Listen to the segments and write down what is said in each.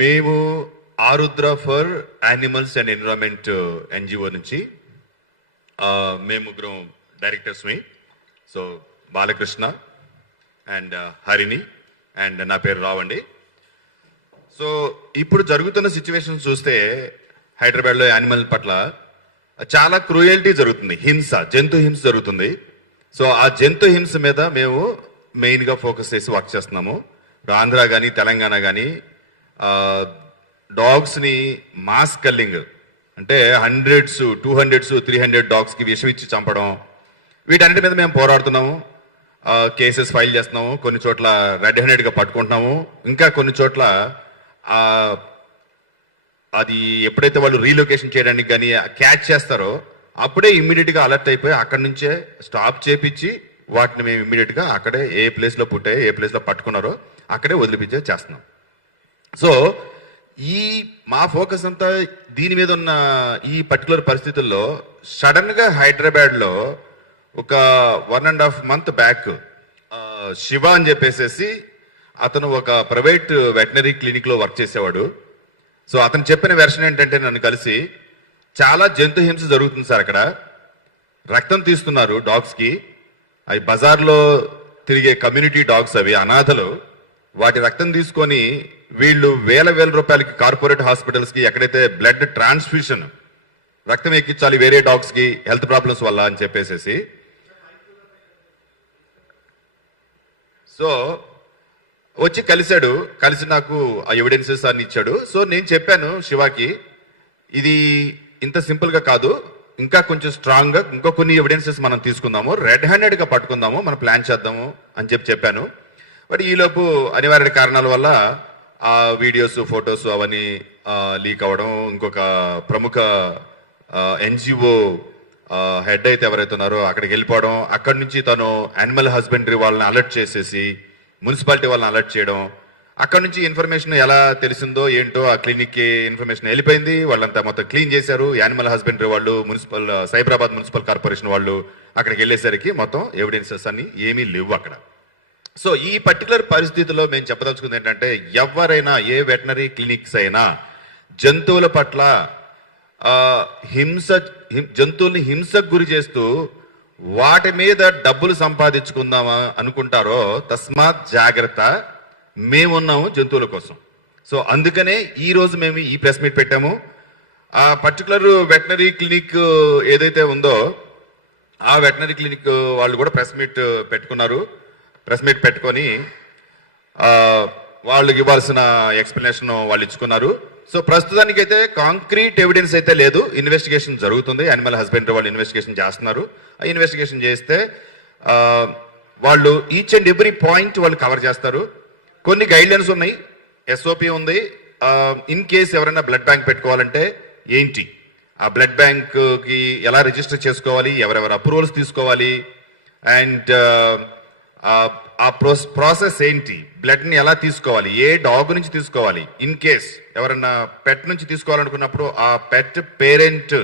మేము Arudra for animals and environment NGO నుంచి మేము ముగ్గురం డైరెక్టర్స్మి. So Balakrishna and Harini and నా పేరు రావ్ అండి. సో ఇప్పుడు జరుగుతున్న సిచ్యువేషన్ చూస్తే హైదరాబాద్లో యానిమల్ పట్ల చాలా క్రూయల్టీ జరుగుతుంది, హింస, జంతు హింస జరుగుతుంది. సో ఆ జంతు హింస మీద మేము మెయిన్గా ఫోకస్ చేసి వర్క్ చేస్తున్నాము. ఆంధ్ర కానీ తెలంగాణ కానీ డాగ్స్ని మాస్ కల్లింగ్ అంటే 100s, 200s, 300 డాగ్స్కి విషం ఇచ్చి చంపడం, వీటన్నిటి మీద మేము పోరాడుతున్నాము. కేసెస్ ఫైల్ చేస్తున్నాము, కొన్ని చోట్ల రెడ్ హ్యాండెడ్గా పట్టుకుంటున్నాము, ఇంకా కొన్ని చోట్ల అది ఎప్పుడైతే వాళ్ళు రీలొకేషన్ చేయడానికి కానీ క్యాచ్ చేస్తారో అప్పుడే ఇమ్మీడియట్గా అలర్ట్ అయిపోయి అక్కడి నుంచే స్టాప్ చేపించి వాటిని మేము ఇమ్మీడియట్గా అక్కడే ఏ ప్లేస్లో పుట్టాయో ఏ ప్లేస్లో పట్టుకున్నారో అక్కడే వదిలిపించే చేస్తున్నాం. సో ఈ మా ఫోకస్ అంతా దీని మీద ఉన్న ఈ పర్టికులర్ పరిస్థితుల్లో సడన్గా హైదరాబాద్లో ఒక 1.5 month బ్యాక్ శివ అని చెప్పేసేసి అతను ఒక ప్రైవేట్ వెటనరీ క్లినిక్లో వర్క్ చేసేవాడు. సో అతను చెప్పిన వెర్షన్ ఏంటంటే, నన్ను కలిసి చాలా జంతు హింస జరుగుతుంది సార్, అక్కడ రక్తం తీస్తున్నారు డాగ్స్కి, అవి బజార్లో తిరిగే కమ్యూనిటీ డాగ్స్, అవి అనాథలు, వాటి రక్తం తీసుకొని వీళ్ళు వేల రూపాయలకి కార్పొరేట్ హాస్పిటల్స్కి ఎక్కడైతే బ్లడ్ ట్రాన్స్ఫ్యూషన్ రక్తం ఎక్కించాలి వేరే డాగ్స్కి హెల్త్ ప్రాబ్లమ్స్ వల్ల అని చెప్పేసేసి. సో వచ్చి కలిసి నాకు ఆ ఎవిడెన్సెస్ అన్ని ఇచ్చాడు. సో నేను చెప్పాను శివాకి, ఇది ఇంత సింపుల్గా కాదు, ఇంకా కొంచెం స్ట్రాంగ్గా ఇంకా కొన్ని ఎవిడెన్సెస్ మనం తీసుకుందాము, రెడ్ హ్యాండెడ్గా పట్టుకుందాము, మనం ప్లాన్ చేద్దాము అని చెప్పాను. బట్ ఈలోపు అనివార్య కారణాల వల్ల ఆ వీడియోస్, ఫొటోస్ అవన్నీ లీక్ అవ్వడం, ఇంకొక ప్రముఖ ఎన్జిఓ హెడ్ అయితే ఎవరైతే ఉన్నారో అక్కడికి వెళ్ళిపోవడం, అక్కడి నుంచి తను యానిమల్ హస్బెండరీ వాళ్ళని అలర్ట్ చేసేసి మున్సిపాలిటీ వాళ్ళని అలర్ట్ చేయడం, అక్కడ నుంచి ఇన్ఫర్మేషన్ ఎలా తెలిసిందో ఏంటో ఆ క్లినిక్కి ఇన్ఫర్మేషన్ వెళ్ళిపోయింది. వాళ్ళంతా మొత్తం క్లీన్ చేశారు. యానిమల్ హస్బెండరీ వాళ్ళు, సైబరాబాద్ మున్సిపల్ కార్పొరేషన్ వాళ్ళు అక్కడికి వెళ్ళేసరికి మొత్తం ఎవిడెన్సెస్ అన్ని ఏమీ లేవు అక్కడ. సో ఈ పర్టికులర్ పరిస్థితిలో మేము చెప్పదలుచుకుంది ఏంటంటే, ఎవరైనా ఏ వెటనరీ క్లినిక్స్ అయినా జంతువుల పట్ల జంతువుల్ని హింసకు గురి చేస్తూ వాటి మీద డబ్బులు సంపాదించుకుందామా అనుకుంటారో తస్మాత్ జాగ్రత్త, మేమున్నాము జంతువుల కోసం. సో అందుకనే ఈరోజు మేము ఈ ప్రెస్ మీట్ పెట్టాము. ఆ పర్టికులర్ వెటనరీ క్లినిక్ ఏదైతే ఉందో ఆ వెటనరీ క్లినిక్ వాళ్ళు కూడా ప్రెస్ మీట్ పెట్టుకున్నారు. ప్రెస్ మీట్ పెట్టుకొని వాళ్ళకి ఇవ్వాల్సిన ఎక్స్ప్లెనేషన్ వాళ్ళు ఇచ్చుకున్నారు. సో ప్రస్తుతానికి అయితే కాంక్రీట్ ఎవిడెన్స్ అయితే లేదు, ఇన్వెస్టిగేషన్ జరుగుతుంది. యానిమల్ హస్బెండరీ వాళ్ళు ఇన్వెస్టిగేషన్ చేస్తున్నారు. ఆ ఇన్వెస్టిగేషన్ చేస్తే వాళ్ళు ఈచ్ అండ్ ఎవ్రీ పాయింట్ వాళ్ళు కవర్ చేస్తారు. కొన్ని గైడ్లైన్స్ ఉన్నాయి, ఎస్ఓపి ఉంది. ఇన్ కేస్ ఎవరైనా బ్లడ్ బ్యాంక్ పెట్టుకోవాలంటే ఏంటి, ఆ బ్లడ్ బ్యాంక్కి ఎలా రిజిస్టర్ చేసుకోవాలి, ఎవరెవరు అప్రూవల్స్ తీసుకోవాలి, అండ్ ఆ ప్రాసెస్ ఏంటి, బ్లడ్ని ఎలా తీసుకోవాలి, ఏ డాగ్ నుంచి తీసుకోవాలి, ఇన్ కేస్ ఎవరన్నా పెట్ నుంచి తీసుకోవాలనుకున్నప్పుడు ఆ పెట్ పేరెంట్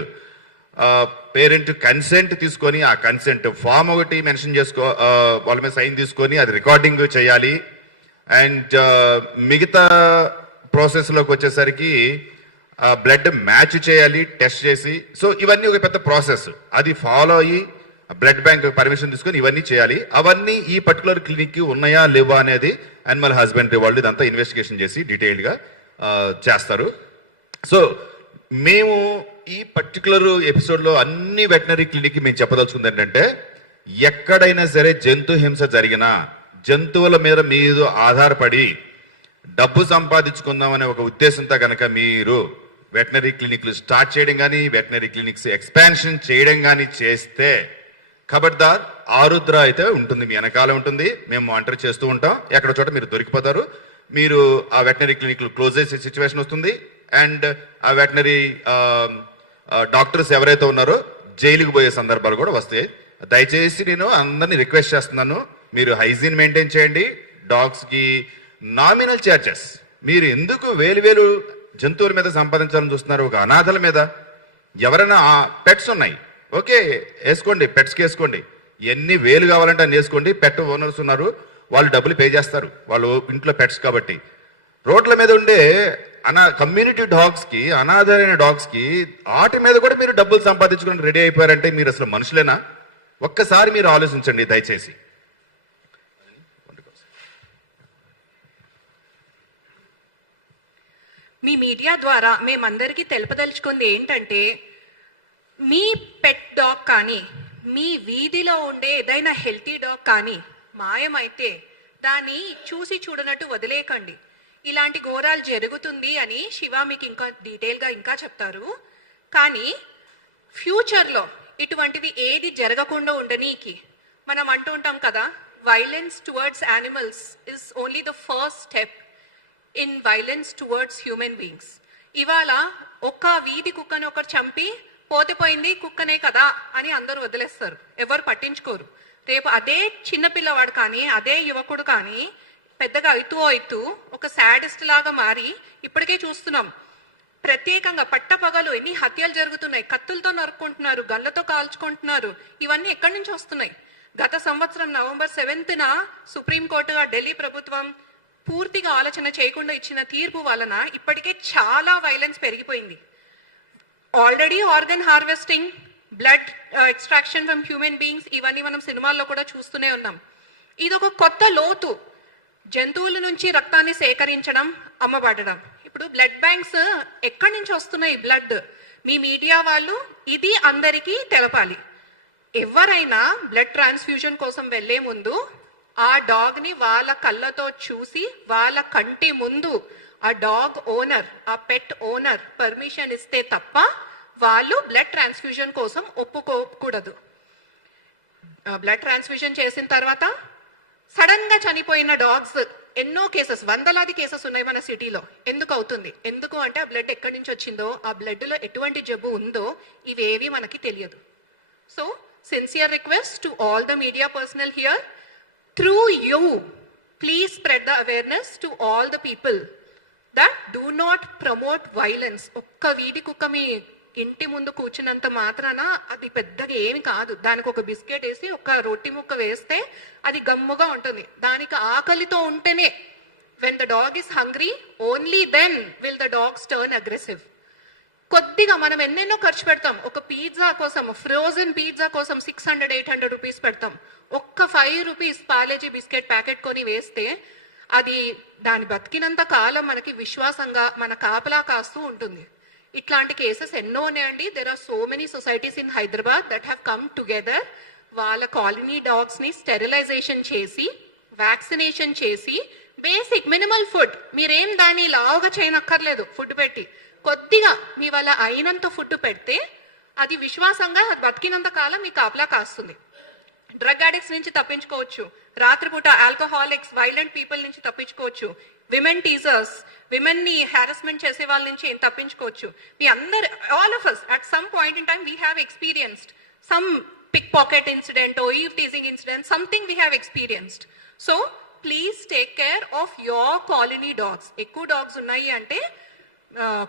కన్సెంట్ తీసుకొని ఆ కన్సెంట్ ఫామ్ ఒకటి మెన్షన్ చేసుకో, వాళ్ళ మీద సైన్ తీసుకొని అది రికార్డింగ్ చేయాలి. అండ్ మిగతా ప్రాసెస్లోకి వచ్చేసరికి బ్లడ్ మ్యాచ్ చేయాలి టెస్ట్ చేసి. సో ఇవన్నీ ఒక పెద్ద ప్రాసెస్, అది ఫాలో అయ్యి బ్లడ్ బ్యాంక్ పర్మిషన్ తీసుకొని ఇవన్నీ చేయాలి. అవన్నీ ఈ పర్టికులర్ క్లినిక్ ఉన్నాయా లేవా అనేది యానిమల్ హస్బెండరీ వాళ్ళు ఇదంతా ఇన్వెస్టిగేషన్ చేసి డీటెయిల్డ్గా చేస్తారు. సో మేము ఈ పర్టికులర్ ఎపిసోడ్లో అన్ని వెటనరీ క్లినిక్కి మేము చెప్పదలుచుకుంది ఏంటంటే, ఎక్కడైనా సరే జంతు హింస జరిగినా జంతువుల మీద మీరు ఆధారపడి డబ్బు సంపాదించుకుందామనే ఒక ఉద్దేశంతో కనుక మీరు వెటనరీ క్లినిక్లు స్టార్ట్ చేయడం కానీ వెటనరీ క్లినిక్స్ ఎక్స్పాన్షన్ చేయడం కానీ చేస్తే ఖబర్దార్, ఆరుద్ర అయితే ఉంటుంది, మీ వెనకాల ఉంటుంది, మేము మానిటర్ చేస్తూ ఉంటాం. ఎక్కడ చోట మీరు దొరికిపోతారు, మీరు ఆ వెటనరీ క్లినిక్లు క్లోజ్ చేసే సిచ్యువేషన్ వస్తుంది. అండ్ ఆ వెటనరీ డాక్టర్స్ ఎవరైతే ఉన్నారో జైలుకు పోయే సందర్భాలు కూడా వస్తాయి. దయచేసి నేను అందరినీ రిక్వెస్ట్ చేస్తున్నాను, మీరు హైజీన్ మెయింటైన్ చేయండి. డాగ్స్కి నామినల్ ఛార్జెస్, మీరు ఎందుకు వేలు జంతువుల మీద సంపాదించాలని చూస్తున్నారు, ఒక అనాథల మీద. ఎవరైనా పెట్స్ ఉన్నాయి, ఓకే వేసుకోండి, పెట్స్కి వేసుకోండి, ఎన్ని వేలు కావాలంటే అన్ని వేసుకోండి. పెట్ ఓనర్స్ ఉన్నారు, వాళ్ళు డబ్బులు పే చేస్తారు, వాళ్ళు ఇంట్లో పెట్స్ కాబట్టి. రోడ్ల మీద ఉండే కమ్యూనిటీ డాగ్స్ కి, అనాథరైన డాగ్స్ కి వాటి మీద కూడా మీరు డబ్బులు సంపాదించుకొని రెడీ అయిపోయారంటే మీరు అసలు మనుషులేనా? ఒక్కసారి మీరు ఆలోచించండి దయచేసి. మీ మీడియా ద్వారా మేమందరికీ తెలుపదలుచుకుంది ఏంటంటే, మీ పెట్ డాగ్ కానీ మీ వీధిలో ఉండే ఏదైనా హెల్తీ డాగ్ కానీ మాయమైతే దాన్ని చూసి చూడనట్టు వదిలేయకండి. ఇలాంటి ఘోరాలు జరుగుతుంది అని శివ మీకు ఇంకా డీటెయిల్గా ఇంకా చెప్తారు. కానీ ఫ్యూచర్లో ఇటువంటిది ఏది జరగకుండా ఉండనీకి మనం అంటూ ఉంటాం కదా, violence towards animals is only the first step in violence towards human beings. ఇవాళ ఒక వీధి కుక్కని ఒకరు చంపి పోతే కుక్కనే కదా అని అందరూ వదిలేస్తారు, ఎవరు పట్టించుకోరు. రేపు అదే చిన్నపిల్లవాడు కానీ అదే యువకుడు కానీ పెద్దగా అవుతూ ఒక సాడిస్ట్ లాగా మారి, ఇప్పటికే చూస్తున్నాం ప్రత్యేకంగా పట్టపగలు ఎన్ని హత్యలు జరుగుతున్నాయి, కత్తులతో నరుక్కుంటున్నారు, గన్లతో కాల్చుకుంటున్నారు. ఇవన్నీ ఎక్కడి నుంచి వస్తున్నాయి? గత సంవత్సరం నవంబర్ 7న సుప్రీంకోర్టుగా ఢిల్లీ ప్రభుత్వం పూర్తిగా ఆలోచన చేయకుండా ఇచ్చిన తీర్పు వలన ఇప్పటికే చాలా వైలెన్స్ పెరిగిపోయింది. Already organ harvesting, blood extraction from human beings, ఇవన్నీ మనం సినిమాల్లో కూడా చూస్తూనే ఉన్నాం. ఇది ఒక కొత్త లోతు. జంతువుల నుంచి రక్తాన్ని సేకరించడం, అమ్మబడడం. ఇప్పుడు బ్లడ్ బ్యాంక్స్ ఎక్కడి నుంచి వస్తున్నాయి బ్లడ్? మీ మీడియా వాళ్ళు ఇది అందరికీ తెలపాలి. ఎవరైనా బ్లడ్ ట్రాన్స్ఫ్యూజన్ కోసం వెళ్లే ముందు ఆ డాగ్ని వాళ్ళ కళ్ళతో చూసి వాళ్ళ కంటి ముందు ఆ డాగ్ ఓనర్, ఆ పెట్ ఓనర్ పర్మిషన్ ఇస్తే తప్ప వాళ్ళు బ్లడ్ ట్రాన్స్ఫ్యూజన్ కోసం ఒప్పుకోకూడదు. బ్లడ్ ట్రాన్స్ఫ్యూజన్ చేసిన తర్వాత సడన్ గా చనిపోయిన డాగ్స్ ఎన్నో కేసెస్, వందలాది కేసెస్ ఉన్నాయి మన సిటీలో. ఎందుకు అవుతుంది? ఎందుకు అంటే ఆ బ్లడ్ ఎక్కడి నుంచి వచ్చిందో, ఆ బ్లడ్ లో ఎటువంటి జబ్బు ఉందో ఇవేవి మనకి తెలియదు. So sincere request to all the media personal here, through you please spread the awareness to all the people that do not promote violence. ఒక్క వీధి కుక్క మీ ఇంటి ముందు కూర్చున్నంత మాత్రాన అది పెద్దగా ఏమి కాదు. దానికి ఒక బిస్కెట్ వేసి ఒక రొట్టి ముక్క వేస్తే అది గమ్ముగా ఉంటుంది. దానికి ఆకలితో ఉంటేనే, when the dog is hungry, only then will the dogs turn aggressive. కొద్దిగా మనం ఎన్నెన్నో ఖర్చు పెడతాం. ఒక పిజ్జా కోసం, ఫ్రోజన్ పిజ్జా కోసం 600-800 రూపీస్ పెడతాం. ఒక్క 5 రూపీస్ పాలేజీ బిస్కెట్ ప్యాకెట్ కొని వేస్తే అది దాని బతికినంత కాలం మనకి విశ్వాసంగా మన కాపలా కాస్తూ ఉంటుంది. ఇట్లాంటి కేసెస్ ఎన్నో ఉన్నాయండి. There are so many societies in Hyderabad that have come together. వాళ్ళ కాలనీ డాగ్స్ ని స్టెరిలైజేషన్ చేసి, వ్యాక్సినేషన్ చేసి, బేసిక్ మినిమల్ ఫుడ్, మీరేం దాన్ని లావుగా చేయనక్కర్లేదు. ఫుడ్ పెట్టి కొద్దిగా మీ వల్ల అయినంత ఫుడ్ పెడితే అది విశ్వాసంగా అది బతికినంత కాలం మీ కాపలా కాస్తుంది. డ్రగ్ అడిక్ట్స్ నుంచి తప్పించుకోవచ్చు. రాత్రిపూట ఆల్కహాలిక్స్, వైలెంట్ పీపుల్ నుంచి తప్పించుకోవచ్చు. విమెన్ టీజర్స్, విమెన్ ని హారాస్మెంట్ చేసే వాళ్ళ నుంచి తప్పించుకోవచ్చు. మీ అందరు, all of us at some point in time we have experienced some pickpocket incident or eve teasing incident, something we have experienced. So please take care of your colony dogs. ఎక్కువ dogs ఉన్నాయి అంటే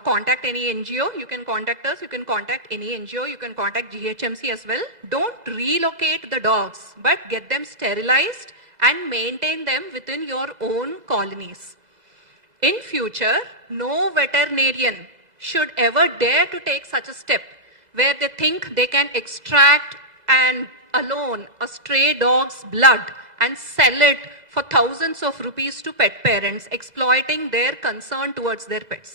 contact any NGO. You can contact us, you can contact any NGO, you can contact GHMC as well. Don't relocate the dogs, but get them sterilized and maintain them within your own colonies. In future, no veterinarian should ever dare to take such a step where they think they can extract and alone a stray dog's blood and sell it for thousands of rupees to pet parents, exploiting their concern towards their pets.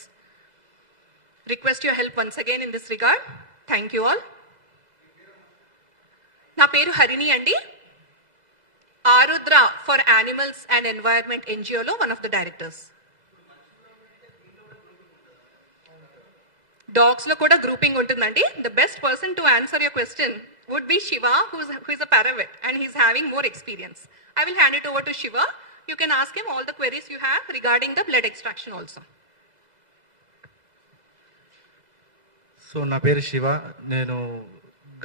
Request your help once again in this regard. Thank you all. నా పేరు హరిణి అండి. Arudra for animals and environment ఎన్జిఓలో one of the directors. Dogs లో కూడా grouping ఉంటుందండి. The best person to answer your question would be Shiva, who is a paravet and he's having more experience. I will hand it over to Shiva. You can ask him all the queries you have regarding the blood extraction also. So నా పేరు శివ. నేను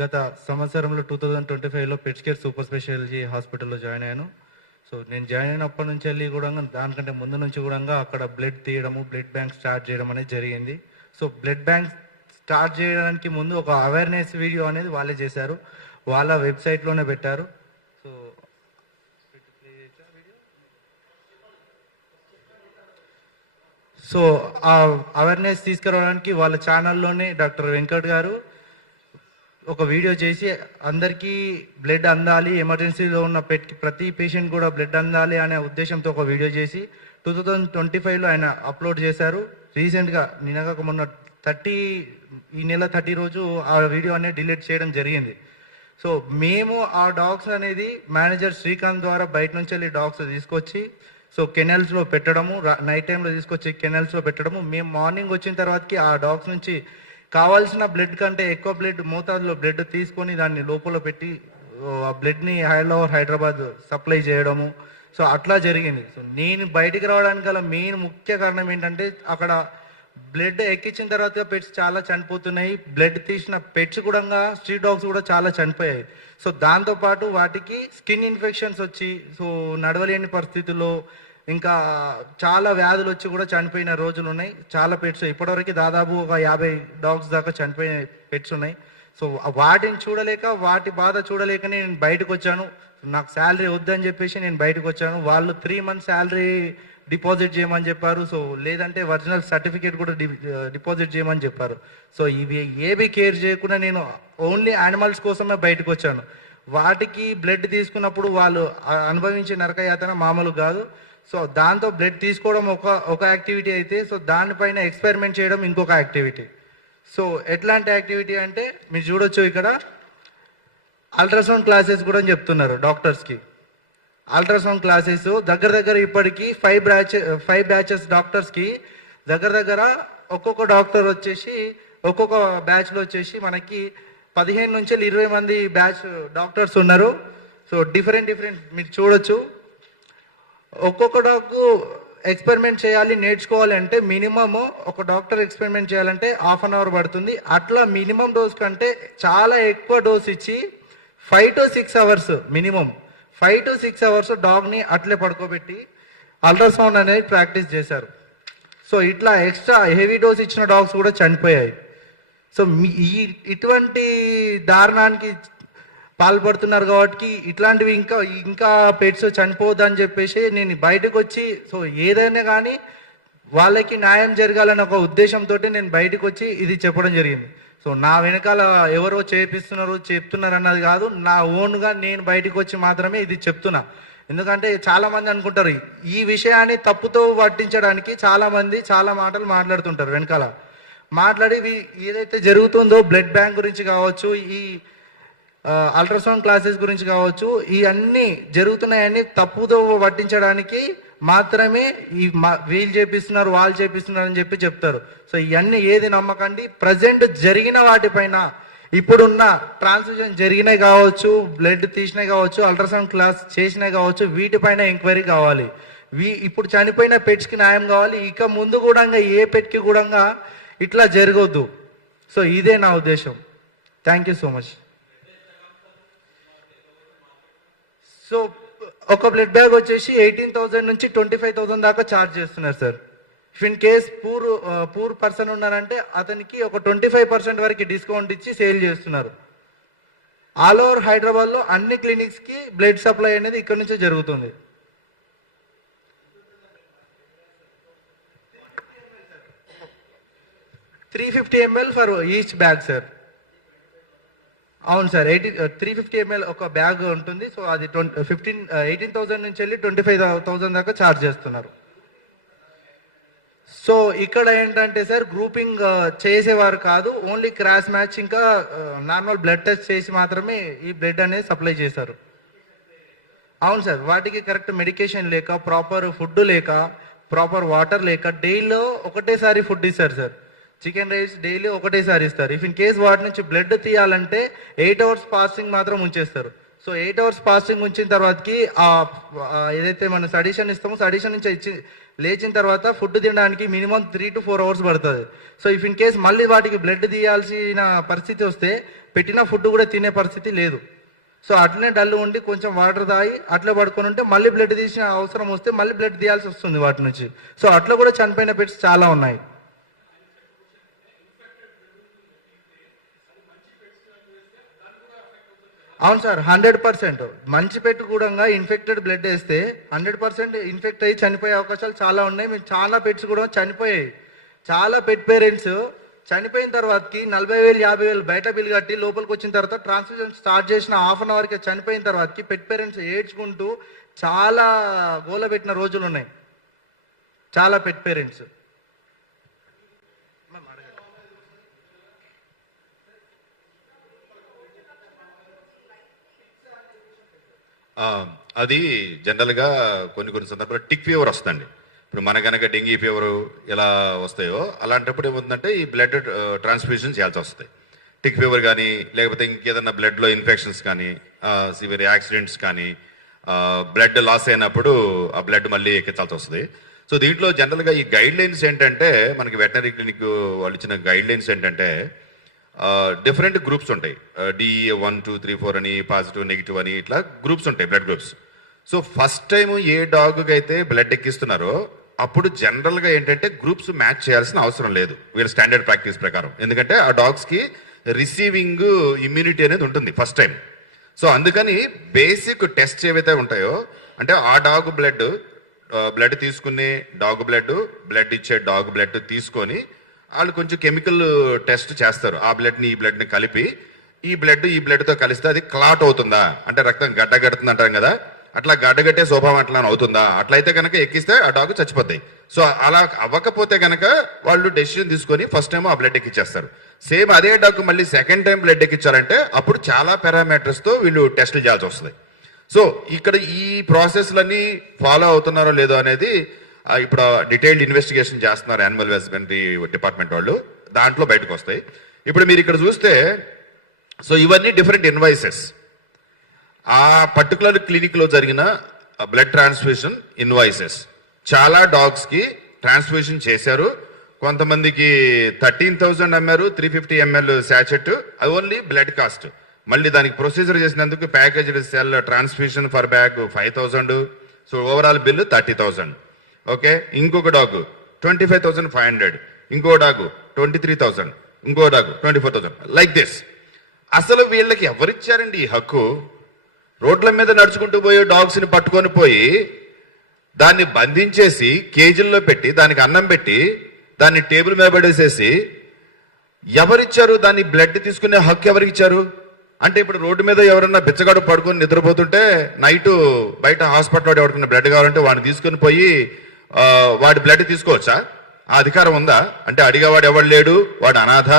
గత సంవత్సరంలో 2025లో పెట్స్కేర్ super speciality హాస్పిటల్లో join అయ్యాను. So నేను join అయినప్పటి నుంచి వెళ్ళి కూడా దానికంటే ముందు నుంచి కూడా అక్కడ బ్లడ్ తీయడము, బ్లడ్ బ్యాంక్ స్టార్ట్ చేయడం అనేది జరిగింది. సో బ్లడ్ బ్యాంక్ స్టార్ట్ చేయడానికి ముందు ఒక అవేర్నెస్ వీడియో అనేది వాళ్ళే చేశారు, వాళ్ళ వెబ్సైట్లోనే పెట్టారు. సో సో ఆ అవేర్నెస్ తీసుకురావడానికి వాళ్ళ ఛానల్లోనే డాక్టర్ వెంకట్ గారు ఒక వీడియో చేసి అందరికీ బ్లడ్ అందాలి, ఎమర్జెన్సీలో ఉన్న ప్రతి పేషెంట్ కూడా బ్లడ్ అందాలి అనే ఉద్దేశంతో ఒక వీడియో చేసి 2025లో ఆయన అప్లోడ్ చేశారు. రీసెంట్గా నిన్నగాక మొన్న ఈ నెల 30 రోజు ఆ వీడియో అనేది డిలీట్ చేయడం జరిగింది. సో మేము ఆ డాగ్స్ అనేది మేనేజర్ శ్రీకాంత్ ద్వారా బయట నుంచి వెళ్ళి డాగ్స్ తీసుకొచ్చి సో కెనల్స్లో పెట్టడము, నైట్ టైంలో తీసుకొచ్చి కెనల్స్లో పెట్టడము, మేము మార్నింగ్ వచ్చిన తర్వాతకి ఆ డాగ్స్ నుంచి కావాల్సిన బ్లడ్ కంటే ఎక్కువ బ్లడ్ మోతాదులో బ్లడ్ తీసుకొని దాన్ని లోపల పెట్టి ఆ బ్లడ్ని హైదరాబాద్ సప్లై చేయడము. సో అట్లా జరిగింది. సో నేను బయటికి రావడానికి గల మెయిన్ ముఖ్య కారణం ఏంటంటే అక్కడ బ్లడ్ ఎక్కించిన తర్వాత పెట్స్ చాలా చనిపోతున్నాయి. బ్లడ్ తీసిన పెట్స్ కూడా స్ట్రీట్ డాగ్స్ కూడా చాలా చనిపోయాయి. సో దాంతోపాటు వాటికి స్కిన్ ఇన్ఫెక్షన్స్ వచ్చి సో నడవలేని పరిస్థితుల్లో ఇంకా చాలా వ్యాధులు వచ్చి కూడా చనిపోయిన రోజులు ఉన్నాయి. చాలా పెట్స్ ఇప్పటివరకు దాదాపు ఒక 50 డాగ్స్ దాకా చనిపోయిన పెట్స్ ఉన్నాయి. సో వాటిని చూడలేక వాటి బాధ చూడలేకనే నేను బయటకు వచ్చాను. నాకు శాలరీ వద్దని చెప్పేసి నేను బయటకు వచ్చాను. వాళ్ళు 3 months శాలరీ డిపాజిట్ చేయమని చెప్పారు. సో లేదంటే ఒరిజినల్ సర్టిఫికేట్ కూడా డిపాజిట్ చేయమని చెప్పారు. సో ఇవి ఏవి కేర్ చేయకుండా నేను ఓన్లీ యానిమల్స్ కోసమే బయటకు వచ్చాను. వాటికి బ్లడ్ తీసుకున్నప్పుడు వాళ్ళు అనుభవించే నరకయాతన మామూలు కాదు. సో దాంతో బ్లడ్ తీసుకోవడం ఒక యాక్టివిటీ అయితే సో దానిపైన ఎక్స్పెరిమెంట్ చేయడం ఇంకొక యాక్టివిటీ. సో ఎట్లాంటి యాక్టివిటీ అంటే మీరు చూడొచ్చు ఇక్కడ అల్ట్రాసౌండ్ క్లాసెస్ కూడా చెప్తున్నారు డాక్టర్స్కి. అల్ట్రాసౌండ్ క్లాసెస్ దగ్గర ఇప్పటికీ 5 బ్యాచెస్ డాక్టర్స్కి దగ్గర ఒక్కొక్క డాక్టర్ వచ్చేసి ఒక్కొక్క బ్యాచ్లో వచ్చేసి మనకి 15 నుంచి 20 మంది బ్యాచ్ డాక్టర్స్ ఉన్నారు. సో డిఫరెంట్ మీరు చూడొచ్చు. ఒక్కొక్క డాగ్ ఎక్స్పెరిమెంట్ చేయాలి నేర్చుకోవాలి అంటే మినిమమ్ ఒక డాక్టర్ ఎక్స్పెరిమెంట్ చేయాలంటే 1/2 hour పడుతుంది. అట్లా మినిమం డోస్ కంటే చాలా ఎక్కువ డోస్ ఇచ్చి 5 to 6 hours minimum 5 to 6 hours డాగ్ని అట్లే పడుకోబెట్టి అల్ట్రాసౌండ్ అనేది ప్రాక్టీస్ చేశారు. సో ఇట్లా ఎక్స్ట్రా హెవీ డోస్ ఇచ్చిన డాగ్స్ కూడా చనిపోయాయి. సో ఇటువంటి దారుణానికి పాల్పడుతున్నారు కాబట్టి ఇట్లాంటివి ఇంకా పెట్స్ చనిపోవద్దని చెప్పేసి నేను బయటకు వచ్చి సో ఏదైనా కానీ వాళ్ళకి న్యాయం జరగాలని ఒక ఉద్దేశంతో నేను బయటకు వచ్చి ఇది చెప్పడం జరిగింది. సో నా వెనకాల ఎవరో చెప్తున్నారు అన్నది కాదు, నా ఓన్గా నేను బయటకు వచ్చి మాత్రమే ఇది చెప్తున్నా. ఎందుకంటే చాలా మంది అనుకుంటారు ఈ విషయాన్ని తప్పుతో పట్టించడానికి చాలా మాటలు మాట్లాడుతుంటారు వెనకాల మాట్లాడి ఏదైతే జరుగుతుందో బ్లడ్ బ్యాంక్ గురించి కావచ్చు, ఈ అల్ట్రాసౌండ్ క్లాసెస్ గురించి కావచ్చు, ఈ అన్ని జరుగుతున్నాయని తప్పుతో పట్టించడానికి మాత్రమే వీళ్ళు చేపిస్తున్నారు వాళ్ళు చేపిస్తున్నారు అని చెప్తారు. సో ఇవన్నీ ఏది నమ్మకండి. ప్రజెంట్ జరిగిన వాటిపైన ఇప్పుడున్న ట్రాన్స్ఫ్యూజన్ జరిగినాయి కావచ్చు, బ్లడ్ తీసినాయి కావచ్చు, అల్ట్రాసౌండ్ క్లాస్ చేసినాయి కావచ్చు, వీటిపైన ఎంక్వైరీ కావాలి. ఇప్పుడు చనిపోయిన పెట్స్కి న్యాయం కావాలి. ఇక ముందు కూడా ఏ పెట్కి కూడా ఇట్లా జరగొద్దు. సో ఇదే నా ఉద్దేశం. Thank you so much. So ఒక బ్లడ్ బ్యాగ్ వచ్చేసి 18,000 నుంచి 25,000 దాకా ఛార్జ్ చేస్తున్నారు sir. If in case poor person ఉన్నారంటే అతనికి ఒక 25% వరకు డిస్కౌంట్ ఇచ్చి సేల్ చేస్తున్నారు. ఆల్ ఓవర్ హైదరాబాద్లో అన్ని క్లినిక్స్కి బ్లడ్ సప్లై అనేది ఇక్కడ నుంచే జరుగుతుంది. 350 ml for each bag sir. అవును సార్, 350 ml ఒక బ్యాగ్ ఉంటుంది. సో అది 18,000 నుంచి వెళ్ళి 25,000 దాకా ఛార్జ్ చేస్తున్నారు. సో ఇక్కడ ఏంటంటే సార్ గ్రూపింగ్ చేసేవారు కాదు, ఓన్లీ క్రాస్ మ్యాచ్ ఇంకా నార్మల్ బ్లడ్ టెస్ట్ చేసి మాత్రమే ఈ బ్లడ్ అనేది సప్లై చేశారు. అవును సార్, వాటికి కరెక్ట్ మెడికేషన్ లేక, ప్రాపర్ ఫుడ్ లేక, ప్రాపర్ వాటర్ లేక డైలీలో ఒకటేసారి ఫుడ్ ఇస్తారు సార్. చికెన్ రైస్ డైలీ ఒకటేసారి ఇస్తారు. ఇఫ్ ఇన్ కేస్ వాటి నుంచి బ్లడ్ తీయాలంటే 8 hours ఫాస్టింగ్ మాత్రం ఉంచేస్తారు. సో 8 hours ఫాస్టింగ్ ఉంచిన తర్వాతకి ఏదైతే మనం సడిషన్ ఇస్తామో సడిషన్ నుంచి లేచిన తర్వాత ఫుడ్ తినడానికి మినిమం 3 to 4 hours పడుతుంది. సో ఇఫ్ ఇన్ కేస్ మళ్ళీ వాటికి బ్లడ్ తీయాల్సిన పరిస్థితి వస్తే పెట్టిన ఫుడ్ కూడా తినే పరిస్థితి లేదు. సో అట్లనే డల్ ఉండి కొంచెం వాటర్ తాగి అట్లా పడుకొని ఉంటే మళ్ళీ బ్లడ్ తీసిన అవసరం వస్తే మళ్ళీ బ్లడ్ తీయాల్సి వస్తుంది వాటి నుంచి. సో అట్లా కూడా చనిపోయిన పెట్స్ చాలా ఉన్నాయి. అవును సార్, 100%. మంచి పెట్టి కూడా ఇన్ఫెక్టెడ్ బ్లడ్ వేస్తే 100% ఇన్ఫెక్ట్ అయ్యి చనిపోయే అవకాశాలు చాలా ఉన్నాయి. మేము చాలా పెట్స్ కూడా చనిపోయాయి. చాలా పెట్ పేరెంట్స్ చనిపోయిన తర్వాతకి 40,000 50,000 బయట బిల్ కట్టి లోపలికి వచ్చిన తర్వాత ట్రాన్స్ఫ్యూజన్ స్టార్ట్ చేసిన హాఫ్ అన్ అవర్కి చనిపోయిన తర్వాతకి పెట్ పేరెంట్స్ ఏడ్చుకుంటూ చాలా గోల పెట్టిన రోజులు ఉన్నాయి. చాలా పెట్ పేరెంట్స్. అది జనరల్గా కొన్ని సందర్భాల్లో టిక్ ఫీవర్ వస్తుందండి. ఇప్పుడు మన కనుక డెంగీ ఫీవర్ ఎలా వస్తాయో అలాంటప్పుడు ఏమవుతుందంటే ఈ బ్లడ్ ట్రాన్స్ఫ్యూషన్ చేయాల్సి వస్తుంది. టిక్ ఫీవర్ కానీ లేకపోతే ఇంకేదన్నా బ్లడ్లో ఇన్ఫెక్షన్స్ కానీ సివియర్ యాక్సిడెంట్స్ కానీ బ్లడ్ లాస్ అయినప్పుడు ఆ బ్లడ్ మళ్ళీ ఎక్కించాల్సి వస్తుంది. సో దీంట్లో జనరల్గా ఈ గైడ్ లైన్స్ ఏంటంటే మనకి వెటనరీ క్లినిక్ వాళ్ళు ఇచ్చిన గైడ్ లైన్స్ ఏంటంటే డిఫరెంట్ గ్రూప్స్ ఉంటాయి. డిఏ 1 2 3 4 అని, పాజిటివ్ నెగిటివ్ అని, ఇట్లా గ్రూప్స్ ఉంటాయి, blood groups. So first time ఏ డాగ్కి అయితే బ్లడ్ ఎక్కిస్తున్నారో అప్పుడు జనరల్గా ఏంటంటే గ్రూప్స్ మ్యాచ్ చేయాల్సిన అవసరం లేదు వీళ్ళ స్టాండర్డ్ ప్రాక్టీస్ ప్రకారం. ఎందుకంటే ఆ డాగ్స్కి రిసీవింగ్ ఇమ్యూనిటీ అనేది ఉంటుంది ఫస్ట్ టైం. సో అందుకని బేసిక్ టెస్ట్ ఏవైతే ఉంటాయో అంటే ఆ డాగ్ బ్లడ్ తీసుకునే డాగ్ బ్లడ్ ఇచ్చే డాగ్ బ్లడ్ తీసుకొని వాళ్ళు కొంచెం కెమికల్ టెస్ట్ చేస్తారు. ఆ బ్లడ్ని ఈ బ్లడ్ని కలిపి ఈ బ్లడ్తో కలిస్తే అది క్లాట్ అవుతుందా, అంటే రక్తం గడ్డగడుతుంది అంటాం కదా, అట్లా గడ్డగట్టే స్వభావం అట్లా అవుతుందా, అట్లయితే కనుక ఎక్కిస్తే ఆ డాగ్ చచ్చిపోతాయి. సో అలా అవ్వకపోతే కనుక వాళ్ళు డెసిషన్ తీసుకొని ఫస్ట్ టైం ఆ బ్లడ్ ఎక్కిచ్చేస్తారు. సేమ్ అదే డాగ్ మళ్ళీ సెకండ్ టైం బ్లడ్ ఎక్కించాలంటే అప్పుడు చాలా పారామీటర్స్తో వీళ్ళు టెస్టులు చేయాల్సి వస్తుంది. సో ఇక్కడ ఈ ప్రాసెస్లన్నీ ఫాలో అవుతున్నారో లేదో అనేది ఇప్పుడు డీటెయిల్డ్ ఇన్వెస్టిగేషన్ చేస్తున్నారు యానిమల్ హస్బెండరీ డిపార్ట్మెంట్ వాళ్ళు, దాంట్లో బయటకు వస్తాయి. ఇప్పుడు మీరు ఇక్కడ చూస్తే సో ఇవన్నీ డిఫరెంట్ ఇన్వాయిసెస్. ఆ పర్టికులర్ క్లినిక్లో జరిగిన బ్లడ్ ట్రాన్స్ఫ్యూషన్ ఇన్వాయిసెస్. చాలా డాగ్స్కి ట్రాన్స్ఫ్యూషన్ చేశారు. కొంతమందికి 13,000 అమ్మారు, 350 ml శాచెట్, అది ఓన్లీ బ్లడ్ కాస్ట్. మళ్ళీ దానికి ప్రొసీజర్ చేసినందుకు packaged cell transfusion for bag 5,000. So overall bill 30,000. Okay, ఇంకొక డాగ్ 25,500, ఇంకో డాగ్ 23,000, ఇంకో డాగ్ 24,000, లైక్ దిస్. అసలు వీళ్ళకి ఎవరిచ్చారండి ఈ హక్కు? రోడ్ల మీద నడుచుకుంటూ పోయే డాగ్స్ని పట్టుకొని పోయి దాన్ని బంధించేసి కేజీల్లో పెట్టి దానికి అన్నం పెట్టి దాన్ని టేబుల్ మీద పడేసేసి ఎవరిచ్చారు? దాన్ని బ్లడ్ తీసుకునే హక్కు ఎవరికి ఇచ్చారు? అంటే ఇప్పుడు రోడ్డు మీద ఎవరన్నా బిచ్చగాడు పడుకొని నిద్రపోతుంటే నైట్ బయట హాస్పిటల్లో ఎవరికైనా బ్లడ్ కావాలంటే వాడిని తీసుకొని పోయి వాడి బ్లడ్ తీసుకోవచ్చా? ఆ అధికారం ఉందా? అంటే అడిగేవాడు ఎవడు లేడు, వాడు అనాథ,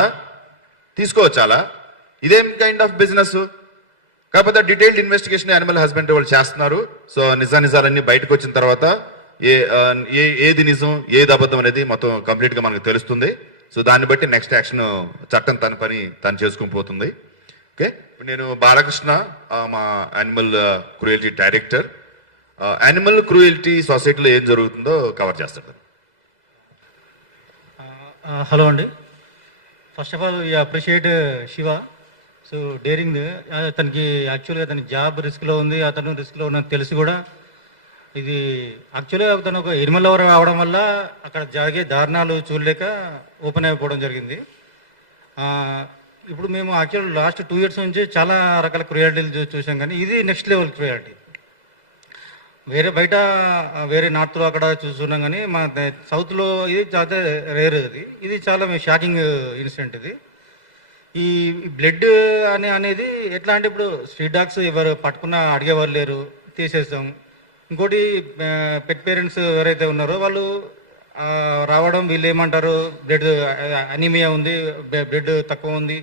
తీసుకోవచ్చా అలా? ఇదేం కైండ్ ఆఫ్ బిజినెస్? కాకపోతే డీటెయిల్డ్ ఇన్వెస్టిగేషన్ యానిమల్ హస్బెండరీ వాళ్ళు చేస్తున్నారు. సో నిజాలన్నీ బయటకు వచ్చిన తర్వాత ఏది నిజం ఏది అబద్ధం అనేది మొత్తం కంప్లీట్గా మనకు తెలుస్తుంది. సో దాన్ని బట్టి నెక్స్ట్ యాక్షన్ చట్టం తన పని తను చేసుకుని పోతుంది. ఓకే, నేను బాలకృష్ణ, మా animal cruelty director. Animal cruelty సొసైటీలో ఏం జరుగుతుందో కవర్ చేస్తాను. హలో అండి, first of all I appreciate Shiva. So daring, అతనికి యాక్చువల్గా అతని జాబ్ రిస్క్లో ఉంది, అతను రిస్క్లో ఉన్నది తెలిసి కూడా ఇది యాక్చువల్గా అతను ఒక ఎనిమల్ లవర్ అవడం వల్ల అక్కడ జరిగే దారుణాలు చూడలేక ఓపెన్ అయిపోవడం జరిగింది. ఇప్పుడు మేము యాక్చువల్ లాస్ట్ 2 years నుంచి చాలా రకాల క్రుయాలిటీలు చూసాం, కానీ ఇది నెక్స్ట్ లెవెల్ క్రుయాలిటీ. వేరే నార్త్లో అక్కడ చూస్తున్నాం, కానీ మా సౌత్లో ఇది చాలా రేర్. ఇది చాలా షాకింగ్ ఇన్సిడెంట్. ఇది ఈ బ్లడ్ అనేది ఎట్లా అంటే ఇప్పుడు స్ట్రీట్ డాగ్స్ ఎవరు పట్టుకున్నా అడిగేవారు లేరు, తీసేస్తాం. ఇంకోటి పెట్ పేరెంట్స్ ఎవరైతే ఉన్నారో వాళ్ళు రావడం, వీళ్ళు ఏమంటారు బ్లడ్ అనీమియా ఉంది, బ్లడ్ తక్కువ ఉంది,